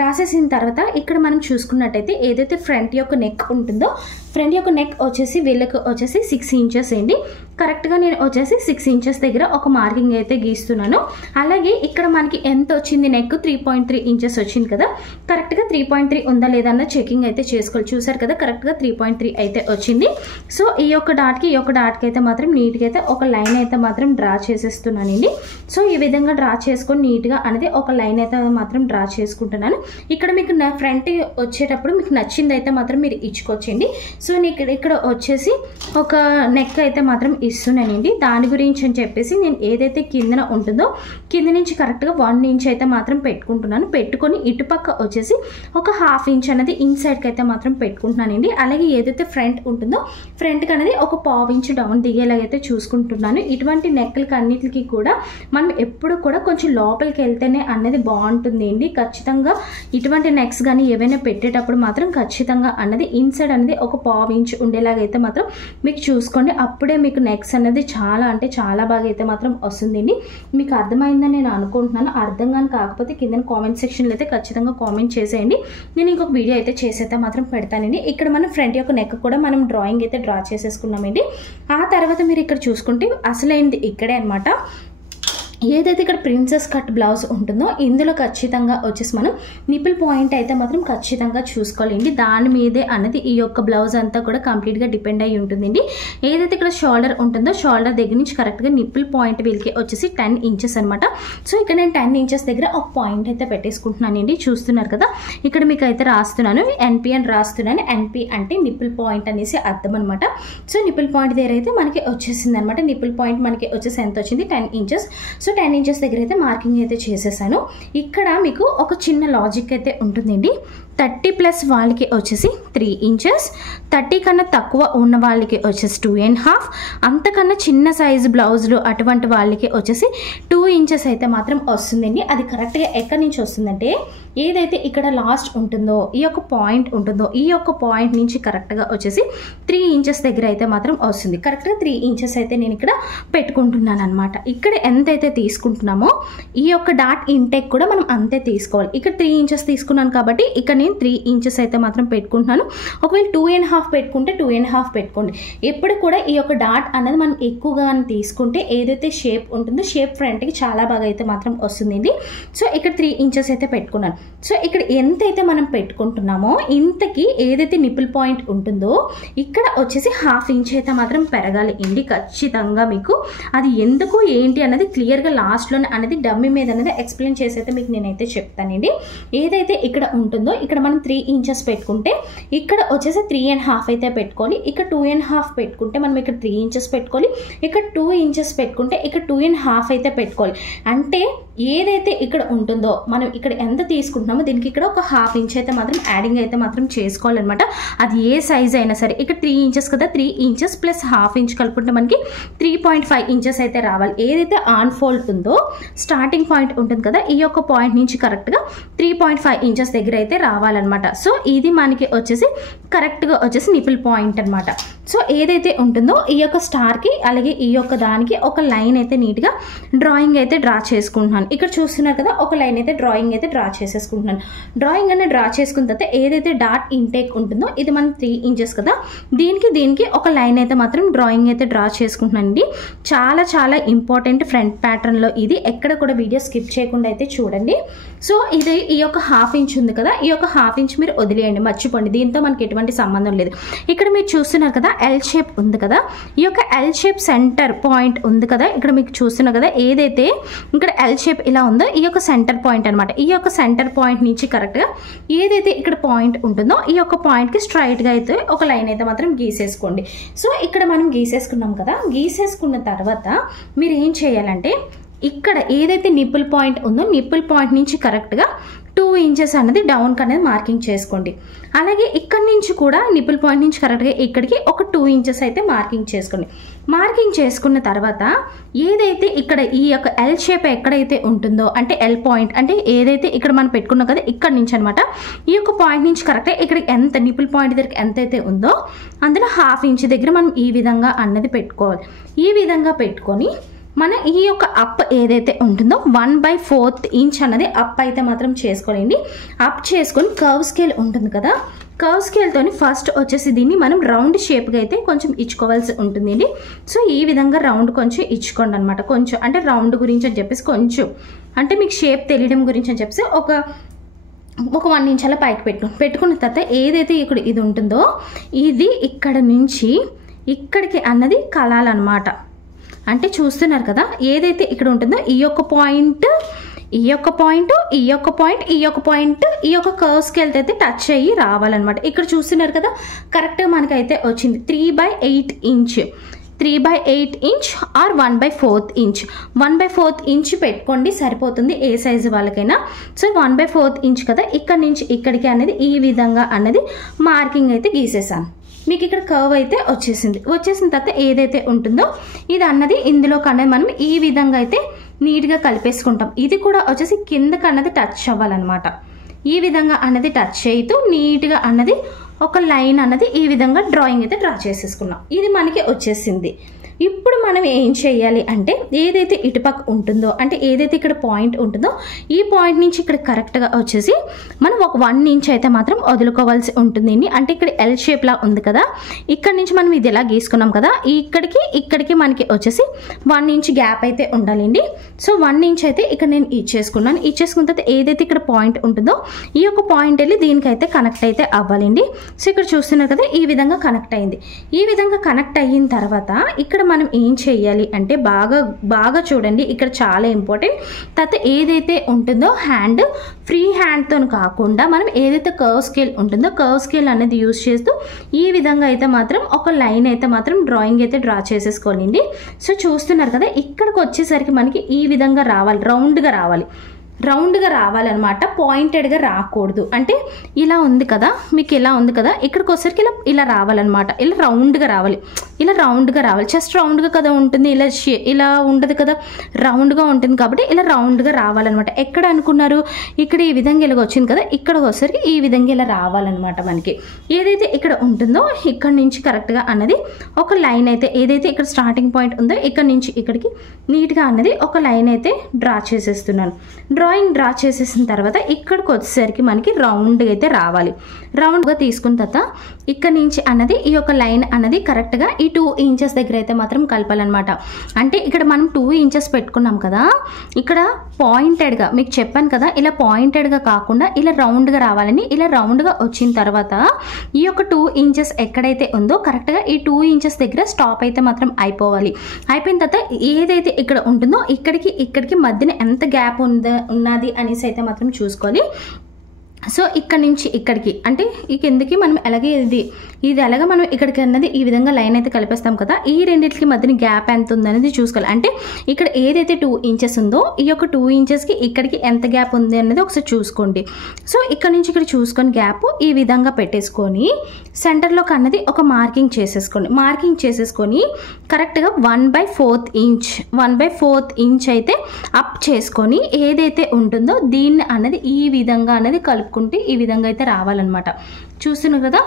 రాసేసిన తర్వాత ఇక్కడ మనం చూసుకున్నట్టయితే ఏదైతే ఫ్రంట్ యొక్క నెక్ ఉంటుందో ఫ్రంట్ యొక్క నెక్ వచ్చేసి వీళ్ళకి వచ్చేసి 6 ఇంచెస్ అండి. కరెక్ట్గా నేను వచ్చేసి 6 ఇంచెస్ దగ్గర ఒక మార్కింగ్ అయితే గీస్తున్నాను. అలాగే ఇక్కడ మనకి ఎంత వచ్చింది నెక్ 3.3 ఇంచెస్ వచ్చింది కదా, కరెక్ట్గా 3.3 ఉందా లేదా అన్న చెకింగ్ అయితే చేసుకోవాలి. చూసారు కదా, కరెక్ట్గా 3.3 అయితే వచ్చింది. సో ఈ యొక్క డాట్కి అయితే మాత్రం నీట్గా అయితే ఒక లైన్ అయితే మాత్రం డ్రా చేసేస్తున్నానండి. సో ఈ విధంగా డ్రా చేసుకొని నీట్గా అనేది ఒక లైన్ అయితే మాత్రం డ్రా చేసుకుంటున్నాను. ఇక్కడ మీకు ఫ్రంట్ వచ్చేటప్పుడు మీకు నచ్చింది అయితే మాత్రం మీరు ఇచ్చుకోవచ్చండి. సో ఇక్కడ వచ్చేసి ఒక నెక్ అయితే మాత్రం ఇస్తున్నానండి. దాని గురించి అని చెప్పేసి నేను ఏదైతే కిందన ఉంటుందో కింద నుంచి కరెక్ట్గా 1 ఇంచ్ అయితే మాత్రం పెట్టుకుంటున్నాను. పెట్టుకొని ఇటుపక్క వచ్చేసి ఒక 1/2 ఇంచ్ అనేది ఇన్సైడ్కి అయితే మాత్రం పెట్టుకుంటున్నానండి. అలాగే ఏదైతే ఫ్రంట్ ఉంటుందో ఫ్రంట్కి అనేది ఒక 1/2 ఇంచ్ డౌన్ దిగేలాగైతే చూసుకుంటున్నాను. ఇటువంటి నెక్లకి అన్నిటికి కూడా మనం ఎప్పుడు కూడా కొంచెం లోపలికి వెళ్తేనే అన్నది బాగుంటుంది అండి. ఖచ్చితంగా ఇటువంటి నెక్స్ కానీ ఏవైనా పెట్టేటప్పుడు మాత్రం ఖచ్చితంగా అన్నది ఇన్సైడ్ అనేది ఒక 1/2 ఇంచ్ ఉండేలాగైతే మాత్రం మీకు చూసుకోండి. అప్పుడే మీకు నెక్స్ అనేది చాలా అంటే చాలా బాగా అయితే మాత్రం వస్తుందండి. మీకు అర్థమైందని నేను అనుకుంటున్నాను. అర్థం కానీ కాకపోతే కింద కామెంట్ సెక్షన్లో అయితే ఖచ్చితంగా కామెంట్ చేసేయండి. నేను ఇంకొక వీడియో అయితే చేసైతే మాత్రం పెడతానండి. ఇక్కడ మనం ఫ్రంట్ యొక్క నెక్ కూడా మనం డ్రాయింగ్ అయితే డ్రా చేసేసుకున్నామండి. ఆ తర్వాత మీరు ఇక్కడ చూసుకుంటే అసలైంది ఇక్కడే అనమాట. ఏదైతే ఇక్కడ ప్రిన్సెస్ కట్ బ్లౌజ్ ఉంటుందో ఇందులో ఖచ్చితంగా వచ్చేసి మనం నిపుల్ పాయింట్ అయితే మాత్రం ఖచ్చితంగా చూసుకోవాలండి. దాని మీదే అన్నది ఈ యొక్క బ్లౌజ్ అంతా కూడా కంప్లీట్గా డిపెండ్ అయ్యి ఉంటుందండి. ఏదైతే ఇక్కడ షోల్డర్ ఉంటుందో షోల్డర్ దగ్గర నుంచి కరెక్ట్గా నిపుల్ పాయింట్ వీళ్ళకి వచ్చేసి 10 ఇంచెస్ అనమాట. సో ఇక్కడ నేను 10 ఇంచెస్ దగ్గర ఒక పాయింట్ అయితే పెట్టేసుకుంటున్నానండి. చూస్తున్నారు కదా, ఇక్కడ మీకు అయితే రాస్తున్నాను NP అని రాస్తున్నాను. NP అంటే నిపుల్ పాయింట్ అనేసి అర్థం అనమాట. సో నిపుల్ పాయింట్ దగ్గర అయితే మనకి వచ్చేసింది అనమాట. నిపుల్ పాయింట్ మనకి వచ్చేసి ఎంత వచ్చింది 10 ఇంచెస్. సో 10 ఇంచెస్ దగ్గర అయితే మార్కింగ్ అయితే చేసేసాను. ఇక్కడ మీకు ఒక చిన్న లాజిక్ అయితే ఉంటుందండి. 30+ వాళ్ళకి వచ్చేసి 3 ఇంచెస్, 30 కన్నా తక్కువ ఉన్న వాళ్ళకి వచ్చేసి 2.5, అంతకన్నా చిన్న సైజు బ్లౌజులు అటువంటి వాళ్ళకి వచ్చేసి 2 ఇంచెస్ అయితే మాత్రం వస్తుందండి. అది కరెక్ట్గా ఎక్కడి నుంచి వస్తుందంటే ఏదైతే ఇక్కడ లాస్ట్ ఉంటుందో ఈ యొక్క పాయింట్ ఉంటుందో ఈ యొక్క పాయింట్ నుంచి కరెక్ట్గా వచ్చేసి 3 ఇంచెస్ దగ్గర అయితే మాత్రం వస్తుంది. కరెక్ట్గా 3 ఇంచెస్ అయితే నేను ఇక్కడ పెట్టుకుంటున్నాను అనమాట. ఇక్కడ ఎంతైతే తీసుకుంటున్నామో ఈ యొక్క డాట్ ఇంటెక్ కూడా మనం అంతే తీసుకోవాలి. ఇక్కడ 3 ఇంచెస్ తీసుకున్నాను కాబట్టి ఇక్కడ నేను 3 ఇంచెస్ అయితే మాత్రం పెట్టుకుంటున్నాను. ఒకవేళ 2.5 పెట్టుకుంటే 2.5 పెట్టుకోండి. ఎప్పుడు కూడా ఈ యొక్క డాట్ అనేది మనం ఎక్కువగా తీసుకుంటే ఏదైతే షేప్ ఉంటుందో షేప్ ఫ్రంట్కి చాలా బాగా అయితే మాత్రం వస్తుందండి. సో ఇక్కడ 3 ఇంచెస్ అయితే పెట్టుకున్నాను. సో ఇక్కడ ఎంతైతే మనం పెట్టుకుంటున్నామో ఇంతకి ఏదైతే నిపుల్ పాయింట్ ఉంటుందో ఇక్కడ వచ్చేసి 1/2 ఇంచ్ అయితే మాత్రం పెరగాలి అండి ఖచ్చితంగా. మీకు అది ఎందుకు ఏంటి అన్నది క్లియర్గా లాస్ట్లోనే అనేది డమ్మీ మీద అనేది ఎక్స్ప్లెయిన్ చేసి అయితే మీకు నేనైతే చెప్తానండి. ఏదైతే ఇక్కడ ఉంటుందో ఇక్కడ మనం 3 ఇంచెస్ పెట్టుకుంటే ఇక్కడ వచ్చేసి 3.5 అయితే పెట్టుకోవాలి. ఇక్కడ 2.5 పెట్టుకుంటే మనం ఇక్కడ 3 ఇంచెస్ పెట్టుకోవాలి. ఇక్కడ 2 ఇంచెస్ పెట్టుకుంటే ఇక్కడ 2.5 అయితే పెట్టుకోవాలి. అంటే ఏదైతే ఇక్కడ ఉంటుందో మనం ఇక్కడ ఎంత తీసుకుంటున్నామో దీనికి ఇక్కడ ఒక 1/2 ఇంచ్ అయితే మాత్రం యాడింగ్ అయితే మాత్రం చేసుకోవాలన్నమాట. అది ఏ సైజ్ అయినా సరే. ఇక్కడ 3 ఇంచెస్ కదా, 3 ఇంచెస్ ప్లస్ 1/2 ఇంచ్ కలుపుకుంటే మనకి 3.5 ఇంచెస్ అయితే రావాలి. ఏదైతే ఆన్ ఫోల్డ్ ఉందో స్టార్టింగ్ పాయింట్ ఉంటుంది కదా, ఈ యొక్క పాయింట్ నుంచి కరెక్ట్గా 3.5 ఇంచెస్ దగ్గర అయితే రావాలన్నమాట. సో ఇది మనకి వచ్చేసి కరెక్ట్గా వచ్చేసి నిపుల్ పాయింట్ అనమాట. సో ఏదైతే ఉంటుందో ఈ యొక్క స్టార్కి అలాగే ఈ యొక్క దానికి ఒక లైన్ అయితే నీట్గా డ్రాయింగ్ అయితే డ్రా చేసుకుంటున్నాను. ఇక్కడ చూస్తున్నారు కదా, ఒక లైన్ అయితే డ్రాయింగ్ అయితే డ్రా చేసేసుకుంటున్నాను. డ్రాయింగ్ అనేది డ్రా చేసుకున్న తర్వాత ఏదైతే డాట్ ఇంటేక్ ఉంటుందో ఇది మనం 3 ఇంచెస్ కదా, దీనికి ఒక లైన్ అయితే మాత్రం డ్రాయింగ్ అయితే డ్రా చేసుకుంటున్నానండి. చాలా చాలా ఇంపార్టెంట్ ఫ్రంట్ ప్యాటర్న్లో ఇది. ఎక్కడ కూడా వీడియో స్కిప్ చేయకుండా అయితే చూడండి. సో ఇది ఈ యొక్క 1/2 ఇంచ్ ఉంది కదా, ఈ యొక్క 1/2 ఇంచ్ మీరు వదిలేయండి, మర్చిపోండి. దీంతో మనకి ఎటువంటి సంబంధం లేదు. ఇక్కడ మీరు చూస్తున్నారు కదా L షేప్ ఉంది కదా, ఈ యొక్క L షేప్ సెంటర్ పాయింట్ ఉంది కదా, ఇక్కడ మీకు చూస్తున్నారు కదా ఏదైతే ఇక్కడ L షేప్ ఇలా ఉందో ఈ యొక్క సెంటర్ పాయింట్ అనమాట. ఈ యొక్క సెంటర్ పాయింట్ నుంచి కరెక్ట్గా ఏదైతే ఇక్కడ పాయింట్ ఉంటుందో ఈ యొక్క పాయింట్కి స్ట్రైట్గా అయితే ఒక లైన్ అయితే మాత్రం గీసేసుకోండి. సో ఇక్కడ మనం గీసేసుకున్నాం కదా, గీసేసుకున్న తర్వాత మీరు ఏం చేయాలంటే ఇక్కడ ఏదైతే నిపుల్ పాయింట్ ఉందో నిపుల్ పాయింట్ నుంచి కరెక్ట్గా 2 ఇంచెస్ అనేది డౌన్కి అనేది మార్కింగ్ చేసుకోండి. అలాగే ఇక్కడి నుంచి కూడా నిపుల్ పాయింట్ నుంచి కరెక్ట్గా ఇక్కడికి ఒక 2 ఇంచెస్ అయితే మార్కింగ్ చేసుకోండి. మార్కింగ్ చేసుకున్న తర్వాత ఏదైతే ఇక్కడ ఈ యొక్క L షేప్ ఎక్కడైతే ఉంటుందో అంటే L పాయింట్ అంటే ఏదైతే ఇక్కడ మనం పెట్టుకున్నాం కదా ఇక్కడ నుంచి అనమాట, ఈ యొక్క పాయింట్ నుంచి కరెక్ట్గా ఇక్కడికి ఎంత నిపుల్ పాయింట్ దగ్గర ఎంతైతే ఉందో అందులో 1/2 ఇంచ్ దగ్గర మనం ఈ విధంగా అన్నది పెట్టుకోవాలి. ఈ విధంగా పెట్టుకొని మన ఈ యొక్క అప్ ఏదైతే ఉంటుందో 1/4 ఇంచ్ అన్నది అప్ అయితే మాత్రం చేసుకోండి. అప్ చేసుకొని కర్వ్ స్కేల్ ఉంటుంది కదా, కర్వ్ స్కేల్తో ఫస్ట్ వచ్చేసి దీన్ని మనం రౌండ్ షేప్గా అయితే కొంచెం ఇచ్చుకోవాల్సి ఉంటుందండి. సో ఈ విధంగా రౌండ్ కొంచెం ఇచ్చుకోండి అనమాట. కొంచెం అంటే రౌండ్ గురించి అని చెప్పేసి కొంచెం అంటే మీకు షేప్ తెలియడం గురించి అని చెప్పేసి ఒక 1 ఇంచ్ అలా పైకి పెట్టుకున్న తర్వాత ఏదైతే ఇక్కడ ఇది ఉంటుందో ఇది ఇక్కడ నుంచి ఇక్కడికి అన్నది కలాలన్నమాట. అంటే చూస్తున్నారు కదా ఏదైతే ఇక్కడ ఉంటుందో ఈ యొక్క పాయింట్ ఈ యొక్క పాయింట్ ఈ యొక్క పాయింట్ ఈ యొక్క పాయింట్ ఈ యొక్క కర్వ్ స్కేల్ అయితే టచ్ అయ్యి రావాలన్నమాట. ఇక్కడ చూస్తున్నారు కదా కరెక్ట్గా మనకైతే వచ్చింది 3/8 inch. 3/8 inch are 1/4 inch. 1/4 inch పెట్టుకోండి సరిపోతుంది ఏ సైజు వాళ్ళకైనా. సో 1/4 ఇంచ్ కదా, ఇక్కడ నుంచి ఇక్కడికి అనేది ఈ విధంగా అనేది మార్కింగ్ అయితే గీసేసాను. మీకు ఇక్కడ కర్వ్ అయితే వచ్చేసిన తర్వాత ఏదైతే ఉంటుందో ఇది అన్నది ఇందులోకి అనేది మనం ఈ విధంగా అయితే నీట్గా కలిపేసుకుంటాం. ఇది కూడా వచ్చేసి కిందకి అన్నది టచ్ అవ్వాలన్నమాట. ఈ విధంగా అన్నది టచ్ చేయుతూ నీట్గా అన్నది ఒక లైన్ అన్నది ఈ విధంగా డ్రాయింగ్ అయితే డ్రా చేసేసుకున్నాం. ఇది మనకి వచ్చేసింది. ఇప్పుడు మనం ఏం చేయాలి అంటే ఏదైతే ఇటుపక్క ఉంటుందో అంటే ఏదైతే ఇక్కడ పాయింట్ ఉంటుందో ఈ పాయింట్ నుంచి ఇక్కడ కరెక్ట్గా వచ్చేసి మనం ఒక 1 ఇంచ్ అయితే మాత్రం వదులుకోవాల్సి ఉంటుంది. అంటే ఇక్కడ ఎల్ షేప్ లా ఉంది కదా, ఇక్కడ నుంచి మనం ఇది ఎలా గీసుకున్నాం కదా, ఇక్కడికి మనకి వచ్చేసి 1 ఇంచ్ గ్యాప్ అయితే ఉండాలండి. సో 1 ఇంచ్ అయితే ఇక్కడ నేను ఇచ్చేసుకున్నాను. ఇచ్చేసుకున్న తర్వాత ఏదైతే ఇక్కడ పాయింట్ ఉంటుందో ఈ యొక్క పాయింట్ వెళ్ళి దీనికైతే కనెక్ట్ అయితే అవ్వాలండి. సో ఇక్కడ చూస్తున్నారు కదా, ఈ విధంగా కనెక్ట్ అయింది. ఈ విధంగా కనెక్ట్ అయిన తర్వాత ఇక్కడ మనం ఏం చేయాలి అంటే బాగా చూడండి, ఇక్కడ చాలా ఇంపార్టెంట్. తర్వాత ఏదైతే ఉంటుందో హ్యాండ్ ఫ్రీ హ్యాండ్తో కాకుండా మనం ఏదైతే కర్వ్ స్కేల్ ఉంటుందో కర్వ్ స్కేల్ అనేది యూజ్ చేస్తూ ఈ విధంగా అయితే మాత్రం ఒక లైన్ అయితే మాత్రం డ్రాయింగ్ అయితే డ్రా చేసేసుకోవాలండి. సో చూస్తున్నారు కదా, ఇక్కడికి వచ్చేసరికి మనకి ఈ విధంగా రావాలి, రౌండ్గా రావాలన్నమాట, పాయింటెడ్గా రాకూడదు. అంటే ఇలా ఉంది కదా, మీకు ఇలా ఉంది కదా, ఇక్కడికి వచ్చేసరికి ఇలా రావాలన్నమాట, ఇలా రౌండ్గా రావాలి. జస్ట్ రౌండ్గా కదా ఉంటుంది, ఇలా ఉండదు కదా, రౌండ్గా ఉంటుంది కాబట్టి ఇలా రౌండ్గా రావాలన్నమాట. ఎక్కడ అనుకున్నారు, ఇక్కడ ఈ విధంగా ఇలా వచ్చింది కదా, ఇక్కడ వచ్చేసరికి ఈ విధంగా ఇలా రావాలన్నమాట. మనకి ఏదైతే ఇక్కడ ఉంటుందో ఇక్కడ నుంచి కరెక్ట్గా అన్నది ఒక లైన్ అయితే ఏదైతే ఇక్కడ స్టార్టింగ్ పాయింట్ ఉందో ఇక్కడ నుంచి ఇక్కడికి నీట్గా అన్నది ఒక లైన్ అయితే డ్రా చేసేస్తున్నాను. డ్రాయింగ్ డ్రా చేసేసిన తర్వాత ఇక్కడికి వచ్చేసరికి మనకి రౌండ్గా అయితే రావాలి. రౌండ్గా తీసుకున్న తర్వాత ఇక్కడ నుంచి అన్నది ఈ యొక్క లైన్ అన్నది కరెక్ట్గా ఈ 2 ఇంచెస్ దగ్గర అయితే మాత్రం కలపాలన్నమాట. అంటే ఇక్కడ మనం 2 ఇంచెస్ పెట్టుకున్నాం కదా, ఇక్కడ పాయింటెడ్గా మీకు చెప్పాను కదా, ఇలా పాయింటెడ్గా కాకుండా ఇలా రౌండ్గా రావాలని. ఇలా రౌండ్గా వచ్చిన తర్వాత ఈ యొక్క 2 ఇంచెస్ ఎక్కడైతే ఉందో కరెక్ట్గా ఈ 2 ఇంచెస్ దగ్గర స్టాప్ అయితే మాత్రం అయిపోవాలి. అయిపోయిన తర్వాత ఏదైతే ఇక్కడ ఉంటుందో ఇక్కడికి మధ్యన ఎంత గ్యాప్ ఉన్నది అనేసి అయితే మాత్రం చూసుకోవాలి. సో ఇక్కడ నుంచి ఇక్కడికి అంటే ఈ కిందకి మనం అలాగే ఇది అలాగే మనం ఇక్కడికి అన్నది ఈ విధంగా లైన్ అయితే కలిపేస్తాం కదా, ఈ రెండింటికి మధ్యన గ్యాప్ ఎంత ఉందనేది చూసుకోవాలి. అంటే ఇక్కడ ఏదైతే 2 ఇంచెస్ ఉందో ఈ యొక్క 2 ఇంచెస్కి ఇక్కడికి ఎంత గ్యాప్ ఉంది అనేది ఒకసారి చూసుకోండి. సో ఇక్కడ నుంచి ఇక్కడ చూసుకొని గ్యాప్ ఈ విధంగా పెట్టేసుకొని సెంటర్లోకి అన్నది ఒక మార్కింగ్ చేసేసుకొని కరెక్ట్గా 1/4 ఇంచ్ అయితే అప్ చేసుకొని ఏదైతే ఉంటుందో దీన్ని అన్నది ఈ విధంగా అనేది కలుపుకుంటే ఈ విధంగా అయితే రావాలన్నమాట. చూస్తున్నారు కదా,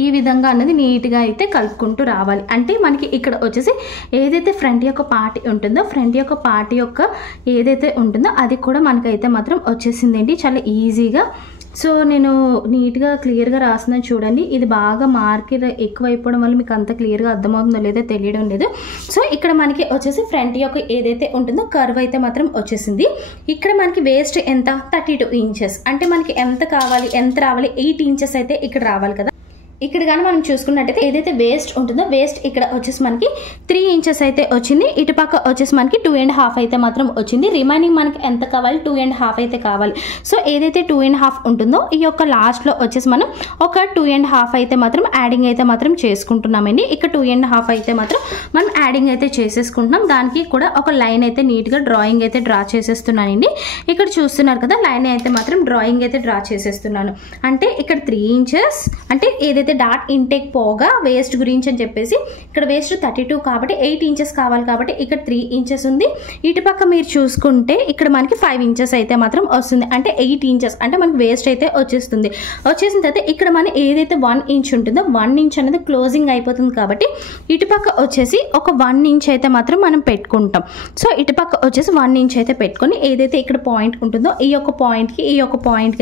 ఈ విధంగా అన్నది నీట్గా అయితే కలుపుకుంటూ రావాలి. అంటే మనకి ఇక్కడ వచ్చేసి ఏదైతే ఫ్రంట్ యొక్క పార్ట్ ఉంటుందో ఏదైతే ఉంటుందో అది కూడా మనకైతే మాత్రం వచ్చేసిందండి చాలా ఈజీగా. సో నేను నీట్గా క్లియర్గా రాస్తున్నాను చూడండి. ఇది బాగా మార్కింగ్ ఎక్కువైపోవడం వల్ల మీకు అంత క్లియర్గా అర్థమవుతుందో లేదో తెలియడం లేదు. సో ఇక్కడ మనకి వచ్చేసి ఫ్రంట్ యొక్క ఏదైతే ఉంటుందో కర్వ్ అయితే మాత్రం వచ్చేసింది. ఇక్కడ మనకి వేస్ట్ ఎంత 32 ఇంచెస్. అంటే మనకి ఎంత రావాలి 8 ఇంచెస్ అయితే ఇక్కడ రావాలి కదా. ఇక్కడ కానీ మనం చూసుకున్నట్టయితే ఏదైతే వేస్ట్ ఉంటుందో వేస్ట్ ఇక్కడ వచ్చేసి మనకి 3 ఇంచెస్ అయితే వచ్చింది. ఇటుపక్క వచ్చేసి మనకి 2.5 అయితే మాత్రం వచ్చింది. రిమైనింగ్ మనకి ఎంత కావాలి 2.5 అయితే కావాలి. సో ఏదైతే 2.5 ఉంటుందో ఈ యొక్క లాస్ట్లో వచ్చేసి మనం ఒక 2.5 అయితే మాత్రం యాడింగ్ అయితే మాత్రం చేసుకుంటున్నామండి. ఇక్కడ 2.5 అయితే మాత్రం మనం యాడింగ్ అయితే చేసేసుకుంటున్నాం. దానికి కూడా ఒక లైన్ అయితే నీట్గా డ్రాయింగ్ అయితే డ్రా చేసేస్తున్నానండి. ఇక్కడ చూస్తున్నారు కదా, లైన్ అయితే మాత్రం డ్రాయింగ్ అయితే డ్రా చేసేస్తున్నాను. అంటే ఇక్కడ 3 ఇంచెస్ అంటే ఏదైతే డాట్ ఇంటేక్ పోగా వేస్ట్ గురించి అని చెప్పేసి ఇక్కడ వేస్ట్ 32 కాబట్టి 8 ఇంచెస్ కావాలి కాబట్టి ఇక్కడ 3 ఇంచెస్ ఉంది. ఇటుపక్క మీరు చూసుకుంటే ఇక్కడ మనకి 5 ఇంచెస్ అయితే మాత్రం వస్తుంది. అంటే 8 ఇంచెస్ అంటే మనకి వేస్ట్ అయితే వచ్చేస్తుంది. వచ్చేసిన తర్వాత ఇక్కడ మనం ఏదైతే 1 ఇంచ్ ఉంటుందో 1 ఇంచ్ అనేది క్లోజింగ్ అయిపోతుంది కాబట్టి ఇటుపక్క వచ్చేసి ఒక 1 ఇంచ్ అయితే మాత్రం మనం పెట్టుకుంటాం. సో ఇటుపక్క వచ్చేసి 1 ఇంచ్ అయితే పెట్టుకొని ఏదైతే ఇక్కడ పాయింట్ ఉంటుందో ఈ యొక్క పాయింట్కి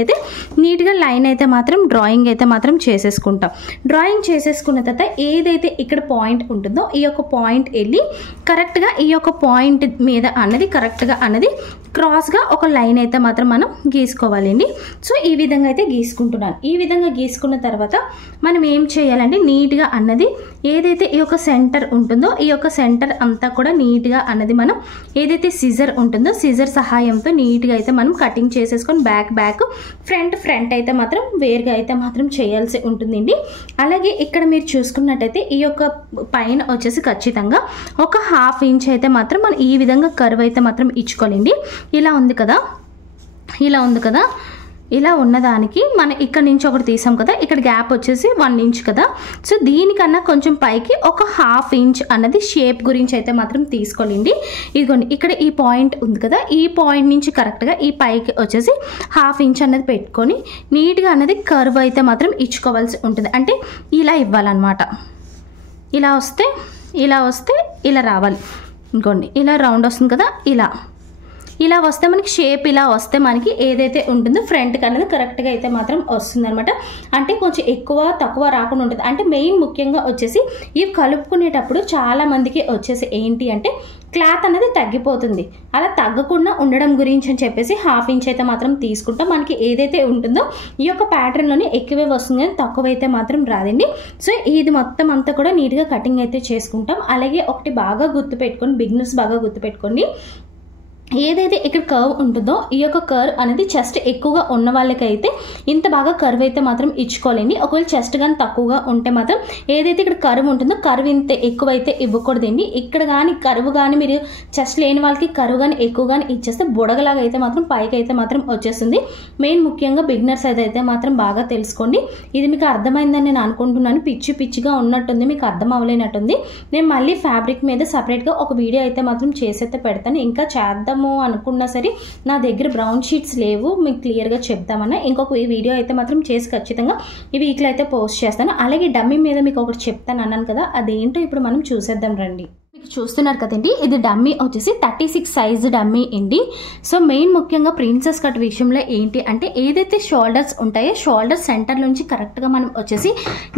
అయితే నీట్గా లైన్ అయితే మాత్రం డ్రాయింగ్ అయితే మాత్రం చేసేసుకుంటాం. డ్రాయింగ్ చేసేసుకున్న తర్వాత ఏదైతే ఇక్కడ పాయింట్ ఉంటుందో ఈ యొక్క పాయింట్ వెళ్ళి కరెక్ట్గా ఈ యొక్క పాయింట్ మీద అన్నది కరెక్ట్గా అన్నది క్రాస్గా ఒక లైన్ అయితే మాత్రం మనం గీసుకోవాలండి. సో ఈ విధంగా అయితే గీసుకుంటున్నాను. ఈ విధంగా గీసుకున్న తర్వాత మనం ఏం చేయాలంటే నీట్గా అన్నది ఏదైతే ఈ యొక్క సెంటర్ ఉంటుందో ఈ యొక్క సెంటర్ అంతా కూడా నీట్గా అన్నది మనం ఏదైతే సిజర్ ఉంటుందో సిజర్ సహాయంతో నీట్గా అయితే మనం కటింగ్ చేసేసుకొని బ్యాక్ ఫ్రంట్ అయితే మాత్రం వేరుగా అయితే మాత్రం చేయాల్సి ఉంటుందండి. అలాగే ఇక్కడ మీరు చూసుకున్నట్టయితే ఈ యొక్క పైన వచ్చేసి ఖచ్చితంగా ఒక 1/2 ఇంచ్ అయితే మాత్రం మనం ఈ విధంగా కర్వ్ అయితే మాత్రం ఇచ్చుకోవాలండి. ఇలా ఉంది కదా, ఇలా ఉన్నదానికి మనం ఇక్కడ నుంచి ఒకటి తీసాం కదా, ఇక్కడ గ్యాప్ వచ్చేసి 1 ఇంచ్ కదా. సో దీనికన్నా కొంచెం పైకి ఒక 1/2 ఇంచ్ అన్నది షేప్ గురించి అయితే మాత్రం తీసుకోలేండి. ఇదిగోండి ఇక్కడ ఈ పాయింట్ ఉంది కదా, ఈ పాయింట్ నుంచి కరెక్ట్గా ఈ పైకి వచ్చేసి 1/2 ఇంచ్ అన్నది పెట్టుకొని నీట్గా అన్నది కర్వ్ అయితే మాత్రం ఇచ్చుకోవాల్సి ఉంటుంది. అంటే ఇలా ఇవ్వాలన్నమాట. ఇలా వస్తే ఇలా రావాలి. ఇంకోండి ఇలా రౌండ్ వస్తుంది కదా, ఇలా వస్తే మనకి షేప్ ఇలా వస్తే మనకి ఏదైతే ఉంటుందో ఫ్రంట్కి అనేది కరెక్ట్గా అయితే మాత్రం వస్తుంది అనమాట. అంటే కొంచెం ఎక్కువ తక్కువ రాకుండా ఉంటుంది. అంటే మెయిన్ ముఖ్యంగా వచ్చేసి ఇవి కలుపుకునేటప్పుడు చాలా మందికి వచ్చేసి ఏంటి అంటే క్లాత్ అనేది తగ్గిపోతుంది. అలా తగ్గకుండా ఉండడం గురించి అని చెప్పేసి 1/2 ఇంచ్ అయితే మాత్రం తీసుకుంటాం. మనకి ఏదైతే ఉంటుందో ఈ యొక్క ప్యాటర్న్లోనే ఎక్కువే వస్తుంది కానీ తక్కువైతే మాత్రం రాదండి. సో ఇది మొత్తం అంతా కూడా నీట్గా కటింగ్ అయితే చేసుకుంటాం. అలాగే ఒకటి బాగా గుర్తుపెట్టుకొని, బిగినర్స్ బాగా గుర్తుపెట్టుకోండి, ఏదైతే ఇక్కడ కర్వ్ ఉంటుందో ఈ యొక్క కర్వ్ అనేది చెస్ట్ ఎక్కువగా ఉన్న వాళ్ళకైతే ఇంత బాగా కర్వ్ అయితే మాత్రం ఇచ్చుకోలేండి. ఒకవేళ చెస్ట్ కానీ తక్కువగా ఉంటే మాత్రం ఏదైతే ఇక్కడ కర్వ్ ఉంటుందో కర్వ్ ఇంత ఎక్కువైతే ఇవ్వకూడదండి. ఇక్కడ కానీ కర్వ్ కానీ మీరు చెస్ట్ లేని వాళ్ళకి కర్వ్ కానీ ఎక్కువ కానీ ఇచ్చేస్తే బుడగలాగా అయితే మాత్రం పైకి అయితే మాత్రం వచ్చేస్తుంది. మెయిన్ ముఖ్యంగా బిగినర్స్ అయితే మాత్రం బాగా తెలుసుకోండి. ఇది మీకు అర్థమైందని నేను అనుకుంటున్నాను. పిచ్చిగా ఉన్నట్టుంది, మీకు అర్థం అవ్వలేనట్టుంది. నేను మళ్ళీ ఫ్యాబ్రిక్ మీద సపరేట్గా ఒక వీడియో అయితే మాత్రం చేసైతే పెడతాను. ఇంకా చేద్దాం అనుకున్నా సరే నా దగ్గర బ్రౌన్ షీట్స్ లేవు, మీకు క్లియర్గా చెప్తామన్నా ఇంకొక వీడియో అయితే మాత్రం చేసి ఖచ్చితంగా ఈ వీక్లో అయితే పోస్ట్ చేస్తాను. అలాగే డమ్మీ మీద మీకు ఒకటి చెప్తాను అన్నాను కదా, అదేంటో ఇప్పుడు మనం చూసేద్దాం రండి. మీకు చూస్తున్నారు కదండి, ఇది డమ్మీ వచ్చేసి 36 సైజు డమ్మీ అండి. సో మెయిన్ ముఖ్యంగా ప్రిన్సెస్ కట్ విషయంలో ఏంటి అంటే ఏదైతే షోల్డర్స్ ఉంటాయో షోల్డర్ సెంటర్ నుంచి కరెక్ట్గా మనం వచ్చేసి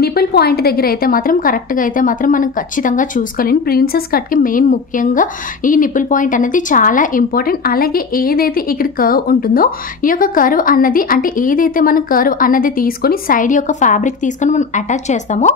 నిపుల్ పాయింట్ దగ్గర అయితే మాత్రం కరెక్ట్గా అయితే మాత్రం మనం ఖచ్చితంగా చూసుకోలేని. ప్రిన్సెస్ కట్కి మెయిన్ ముఖ్యంగా ఈ నిపుల్ పాయింట్ అనేది చాలా ఇంపార్టెంట్. అలాగే ఏదైతే ఇక్కడ కర్వ్ ఉంటుందో ఈ యొక్క కర్వ్ అన్నది అంటే ఏదైతే మనం కర్వ్ అన్నది తీసుకొని సైడ్ యొక్క ఫ్యాబ్రిక్ తీసుకొని మనం అటాచ్ చేస్తామో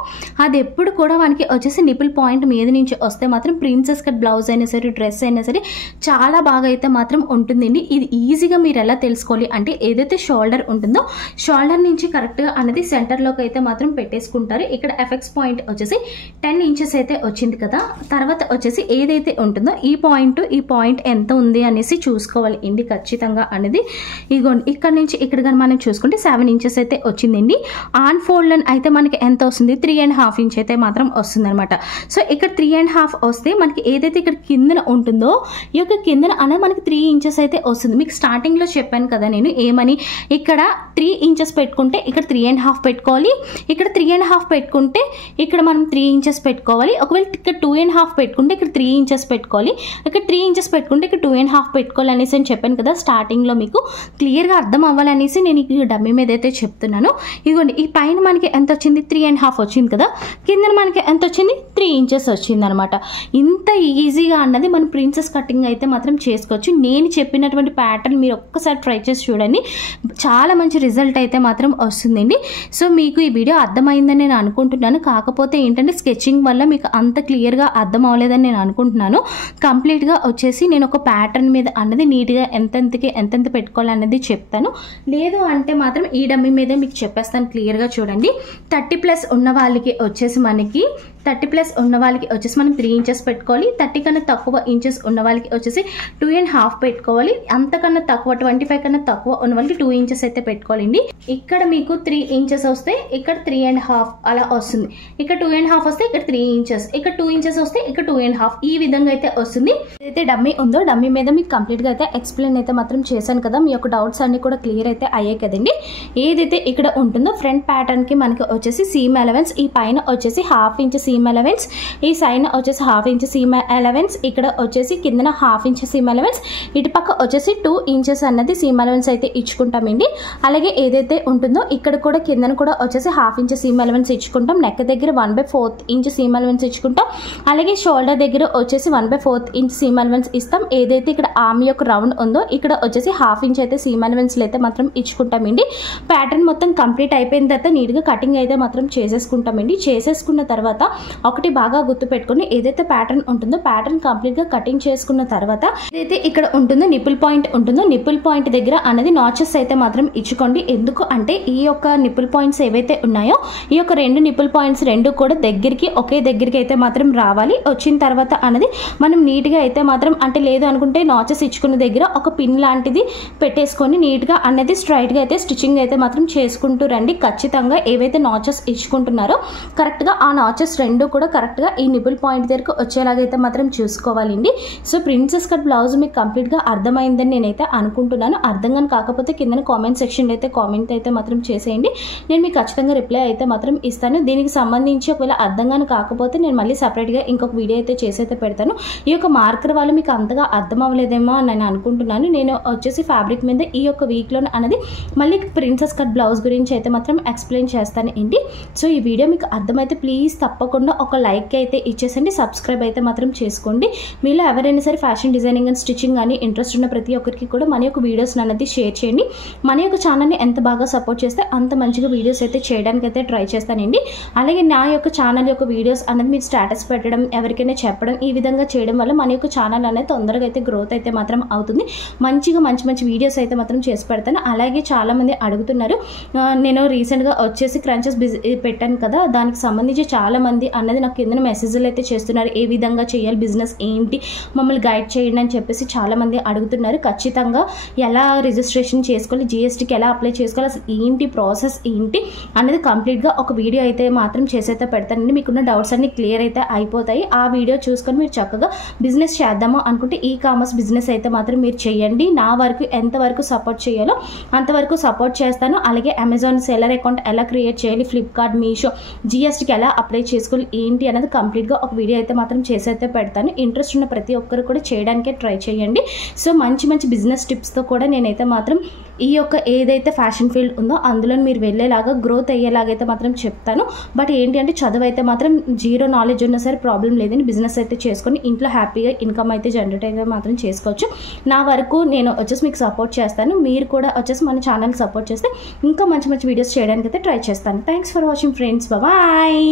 అది ఎప్పుడు కూడా మనకి వచ్చేసి నిపుల్ పాయింట్ మీద నుంచి వస్తే మాత్రం ప్రిన్సెస్ కట్ బ్లౌజ్ అయినా సరే డ్రెస్ అయినా సరే చాలా బాగా అయితే మాత్రం ఉంటుందండి. ఇది ఈజీగా మీరు ఎలా తెలుసుకోవాలి అంటే ఏదైతే షోల్డర్ ఉంటుందో షోల్డర్ నుంచి కరెక్ట్గా అనేది సెంటర్లోకి అయితే మాత్రం పెట్టేసుకుంటారు. ఇక్కడ ఎఫెక్స్ పాయింట్ వచ్చేసి 10 ఇంచెస్ అయితే వచ్చింది కదా. తర్వాత వచ్చేసి ఏదైతే ఉంటుందో ఈ పాయింట్ ఎంత ఉంది అనేసి చూసుకోవాలి అండి ఖచ్చితంగా అనేది. ఇదిగోండి ఇక్కడ నుంచి ఇక్కడ కానీ మనం చూసుకుంటే 7 ఇంచెస్ అయితే వచ్చిందండి. ఆన్ ఫోల్డ్ అయితే మనకి ఎంత వస్తుంది 3.5 ఇంచ్ అయితే మాత్రం వస్తుంది అనమాట. సో ఇక్కడ 3.5 వస్తే మనకి ఏదైతే ఇక్కడ కిందన ఉంటుందో ఈ యొక్క కిందన అనేది మనకి 3 ఇంచెస్ అయితే వస్తుంది. మీకు స్టార్టింగ్లో చెప్పాను కదా నేను ఏమని, ఇక్కడ 3 ఇంచెస్ పెట్టుకుంటే ఇక్కడ 3.5 పెట్టుకోవాలి, ఇక్కడ 3.5 పెట్టుకుంటే ఇక్కడ మనం 3 ఇంచెస్ పెట్టుకోవాలి. ఒకవేళ ఇక్కడ 2.5 పెట్టుకుంటే ఇక్కడ 3 ఇంచెస్ పెట్టుకోవాలి, ఇక్కడ 3 ఇంచెస్ పెట్టుకుంటే ఇక్కడ 2.5 పెట్టుకోవాలి అనేసి అని చెప్పాను కదా స్టార్టింగ్లో. మీకు క్లియర్గా అర్థం అవ్వాలనేసి నేను ఈ డమ్మీ మీద అయితే చెప్తున్నాను. ఇదిగోండి ఈ పైన మనకి ఎంత వచ్చింది 3.5 వచ్చింది కదా, కింద మనకి ఎంత వచ్చింది 3 ఇంచెస్ వచ్చింది అనమాట. ఇంత ఈజీగా అన్నది మనం ప్రిన్సెస్ కటింగ్ అయితే మాత్రం చేసుకోవచ్చు. నేను చెప్పినటువంటి ప్యాటర్న్ మీరు ఒక్కసారి ట్రై చేసి చూడండి, చాలా మంచి రిజల్ట్ అయితే మాత్రం వస్తుందండి. సో మీకు ఈ వీడియో అర్థమైందని నేను అనుకుంటున్నాను. కాకపోతే ఏంటంటే స్కెచింగ్ వల్ల మీకు అంత క్లియర్గా అర్థం అవ్వలేదని నేను అనుకుంటున్నాను. కంప్లీట్గా వచ్చేసి నేను ఒక ప్యాటర్న్ మీద అన్నది నీట్గా ఎంతెంత పెట్టుకోవాలన్నది చెప్తాను. లేదు అంటే మాత్రం ఈ డమ్మీ మీద మీకు చెప్పేస్తాను క్లియర్గా. చూడండి 30+ ఉన్న వాళ్ళకి వచ్చేసి మనకి 30+ ఉన్న వాళ్ళకి వచ్చేసి మనం 3 ఇంచెస్ పెట్టుకోవాలి. 30 కన్నా తక్కువ ఇంచెస్ ఉన్న వాళ్ళకి వచ్చేసి 2.5 పెట్టుకోవాలి. అంతకన్నా తక్కువ 25 కన్నా తక్కువ ఉన్న వాళ్ళకి 2 ఇంచెస్ అయితే పెట్టుకోవాలండి. ఇక్కడ మీకు 3 ఇంచెస్ వస్తే ఇక్కడ 3.5 అలా వస్తుంది. ఇక్కడ 2.5 వస్తే ఇక్కడ 3 ఇంచెస్, ఇక్కడ 2 ఇంచెస్ వస్తే ఇక్కడ 2.5 ఈ విధంగా అయితే వస్తుంది. ఏదైతే డమ్మీ ఉందో డమ్మీ మీద మీకు కంప్లీట్గా అయితే ఎక్స్ప్లెయిన్ అయితే మాత్రం చేశాను కదా. మీ యొక్క డౌట్స్ అన్ని కూడా క్లియర్ అయితే అయ్యాయి కదండి. ఏదైతే ఇక్కడ ఉంటుందో ఫ్రంట్ ప్యాటర్న్కి మనకి వచ్చేసి సీమ్ అలవెన్స్, ఈ పైన వచ్చేసి 1/2 ఇంచ్ సీమ్ అలవెన్స్, ఈ సైడ్ వచ్చేసి 1/2 ఇంచ్ సీమ్ అలవెన్స్, ఇక్కడ వచ్చేసి కిందన 1/2 ఇంచ్ సీమ్ అలవెన్స్, ఇటు పక్క వచ్చేసి 2 ఇంచెస్ అన్నది సీమ్ అలవెన్స్ అయితే ఇచ్చుకుంటామండి. అలాగే ఏదైతే ఉంటుందో ఇక్కడ కూడా కిందన కూడా వచ్చేసి 1/2 ఇంచ్ సీమ్ అలవెన్స్ ఇచ్చుకుంటాం. నెక్ దగ్గర 1/4 ఇంచ్ సీమ్ అలవెన్స్ ఇచ్చుకుంటాం. అలాగే షోల్డర్ దగ్గర వచ్చేసి 1/4 ఇంచ్ సీమ్ అలవెన్స్ ఇస్తాం. ఏదైతే ఇక్కడ ఆర్మ్ యొక్క రౌండ్ ఉందో ఇక్కడ వచ్చేసి 1/2 ఇంచ్ అయితే సీమ్ అలవెన్స్లు అయితే మాత్రం ఇచ్చుకుంటామండి. ప్యాటర్న్ మొత్తం కంప్లీట్ అయిపోయిన తర్వాత నీట్గా కటింగ్ అయితే మాత్రం చేసేసుకుంటామండి. చేసేసుకున్న తర్వాత ఒకటి బాగా గుర్తు పెట్టుకుని ఏదైతే ప్యాటర్న్ ఉంటుందో ప్యాటర్న్ కంప్లీట్గా కటింగ్ చేసుకున్న తర్వాత ఏదైతే ఇక్కడ ఉంటుందో నిపుల్ పాయింట్ ఉంటుందో నిపుల్ పాయింట్ దగ్గర అనేది నాచెస్ అయితే మాత్రం ఇచ్చుకోండి. ఎందుకు అంటే ఈ యొక్క నిపుల్ పాయింట్స్ ఏవైతే ఉన్నాయో ఈ యొక్క 2 నిపుల్ పాయింట్స్ 2 కూడా దగ్గరికి ఒకే దగ్గరికి అయితే మాత్రం రావాలి. వచ్చిన తర్వాత అనేది మనం నీట్గా అయితే మాత్రం అంటే లేదు అనుకుంటే నాచెస్ ఇచ్చుకున్న దగ్గర ఒక పిన్ లాంటిది పెట్టేసుకొని నీట్గా అనేది స్ట్రైట్గా అయితే స్టిచ్చింగ్ అయితే మాత్రం చేసుకుంటూ రండి. ఖచ్చితంగా ఏవైతే నాచెస్ ఇచ్చుకుంటున్నారో కరెక్ట్గా ఆ నాచెస్ 2 కూడా కరెక్ట్గా ఈ నిపుల్ పాయింట్ దగ్గరకు వచ్చేలాగైతే మాత్రం చూసుకోవాలండి. సో ప్రిన్సెస్ కట్ బ్లౌజ్ మీకు కంప్లీట్గా అర్థమైందని నేనైతే అనుకుంటున్నాను. అర్థం కానీ కాకపోతే కింద కామెంట్ సెక్షన్లో అయితే కామెంట్ అయితే మాత్రం చేసేయండి. నేను మీకు ఖచ్చితంగా రిప్లై అయితే మాత్రం ఇస్తాను. దీనికి సంబంధించి ఒకవేళ అర్థం కానీ కాకపోతే నేను మళ్ళీ సపరేట్గా ఇంకొక వీడియో అయితే చేసి అయితే పెడతాను. ఈ యొక్క మార్కర్ వాళ్ళు మీకు అంతగా అర్థం అవ్వలేదేమో అని నేను అనుకుంటున్నాను. నేను వచ్చేసి ఫ్యాబ్రిక్ మీద ఈ యొక్క వీక్లో అనేది మళ్ళీ ప్రిన్సెస్ కట్ బ్లౌజ్ గురించి అయితే మాత్రం ఎక్స్ప్లెయిన్ చేస్తాను ఏంటి. సో ఈ వీడియో మీకు అర్థమైతే ప్లీజ్ తప్పకుండా ఒక లైక్ అయితే ఇచ్చేసండి. సబ్స్క్రైబ్ అయితే మాత్రం చేసుకోండి. మీలో ఎవరైనా సరే ఫ్యాషన్ డిజైనింగ్ అండ్ స్టిచ్చింగ్ అని ఇంట్రెస్ట్ ఉన్న ప్రతి ఒక్కరికి కూడా మన యొక్క వీడియోస్ అనేది షేర్ చేయండి. మన యొక్క ఛానల్ని ఎంత బాగా సపోర్ట్ చేస్తే అంత మంచిగా వీడియోస్ అయితే చేయడానికి అయితే ట్రై చేస్తానండి. అలాగే నా యొక్క ఛానల్ యొక్క వీడియోస్ అనేది మీరు స్టేటస్ పెట్టడం ఎవరికైనా చెప్పడం ఈ విధంగా చేయడం వల్ల మన యొక్క ఛానల్ అనేది తొందరగా అయితే గ్రోత్ అయితే మాత్రం అవుతుంది. మంచిగా మంచి వీడియోస్ అయితే మాత్రం చేసి పెడతాను. అలాగే చాలామంది అడుగుతున్నారు, నేను రీసెంట్గా వచ్చేసి క్రంచెస్ పెట్టాను కదా, దానికి సంబంధించి చాలామంది అన్నది నాకు కింద మెసేజ్లు అయితే చేస్తున్నారు. ఏ విధంగా చేయాలి, బిజినెస్ ఏంటి, మమ్మల్ని గైడ్ చేయండి అని చెప్పేసి చాలామంది అడుగుతున్నారు. ఖచ్చితంగా ఎలా రిజిస్ట్రేషన్ చేసుకోవాలి, జిఎస్టీకి ఎలా అప్లై చేసుకోవాలి, అసలు ఏంటి ప్రాసెస్ ఏంటి అనేది కంప్లీట్గా ఒక వీడియో అయితే మాత్రం చేసైతే పెడతానండి. మీకున్న డౌట్స్ అన్ని క్లియర్ అయితే అయిపోతాయి. ఆ వీడియో చూసుకొని మీరు చక్కగా బిజినెస్ చేద్దాము అనుకుంటే ఈ కామర్స్ బిజినెస్ అయితే మాత్రం మీరు చేయండి. నా వరకు ఎంతవరకు సపోర్ట్ చేయాలో అంతవరకు సపోర్ట్ చేస్తాను. అలాగే అమెజాన్ సెల్లర్ అకౌంట్ ఎలా క్రియేట్ చేయాలి, ఫ్లిప్కార్ట్, మీషో, జిఎస్టీకి ఎలా అప్లై చేసుకోవాలి ఏంటి అనేది కంప్లీట్గా ఒక వీడియో అయితే మాత్రం చేసైతే పెడతాను. ఇంట్రెస్ట్ ఉన్న ప్రతి ఒక్కరు కూడా చేయడానికే ట్రై చేయండి. సో మంచి బిజినెస్ టిప్స్తో కూడా నేనైతే మాత్రం ఈ యొక్క ఏదైతే ఫ్యాషన్ ఫీల్డ్ ఉందో అందులో మీరు వెళ్ళేలాగా గ్రోత్ అయ్యేలాగైతే మాత్రం చెప్తాను. బట్ ఏంటి అంటే చదువు అయితే మాత్రం జీరో నాలెడ్జ్ ఉన్నా సరే ప్రాబ్లం లేదని బిజినెస్ అయితే చేసుకొని ఇంట్లో హ్యాపీగా ఇన్కమ్ అయితే జనరేట్ అయితే మాత్రం చేసుకోవచ్చు. నా వరకు నేను వచ్చేసి మీకు సపోర్ట్ చేస్తాను. మీరు కూడా వచ్చేసి మన ఛానల్ సపోర్ట్ చేస్తే ఇంకా మంచి వీడియోస్ చేయడానికి అయితే ట్రై చేస్తాను. Thanks for watching friends. Bye.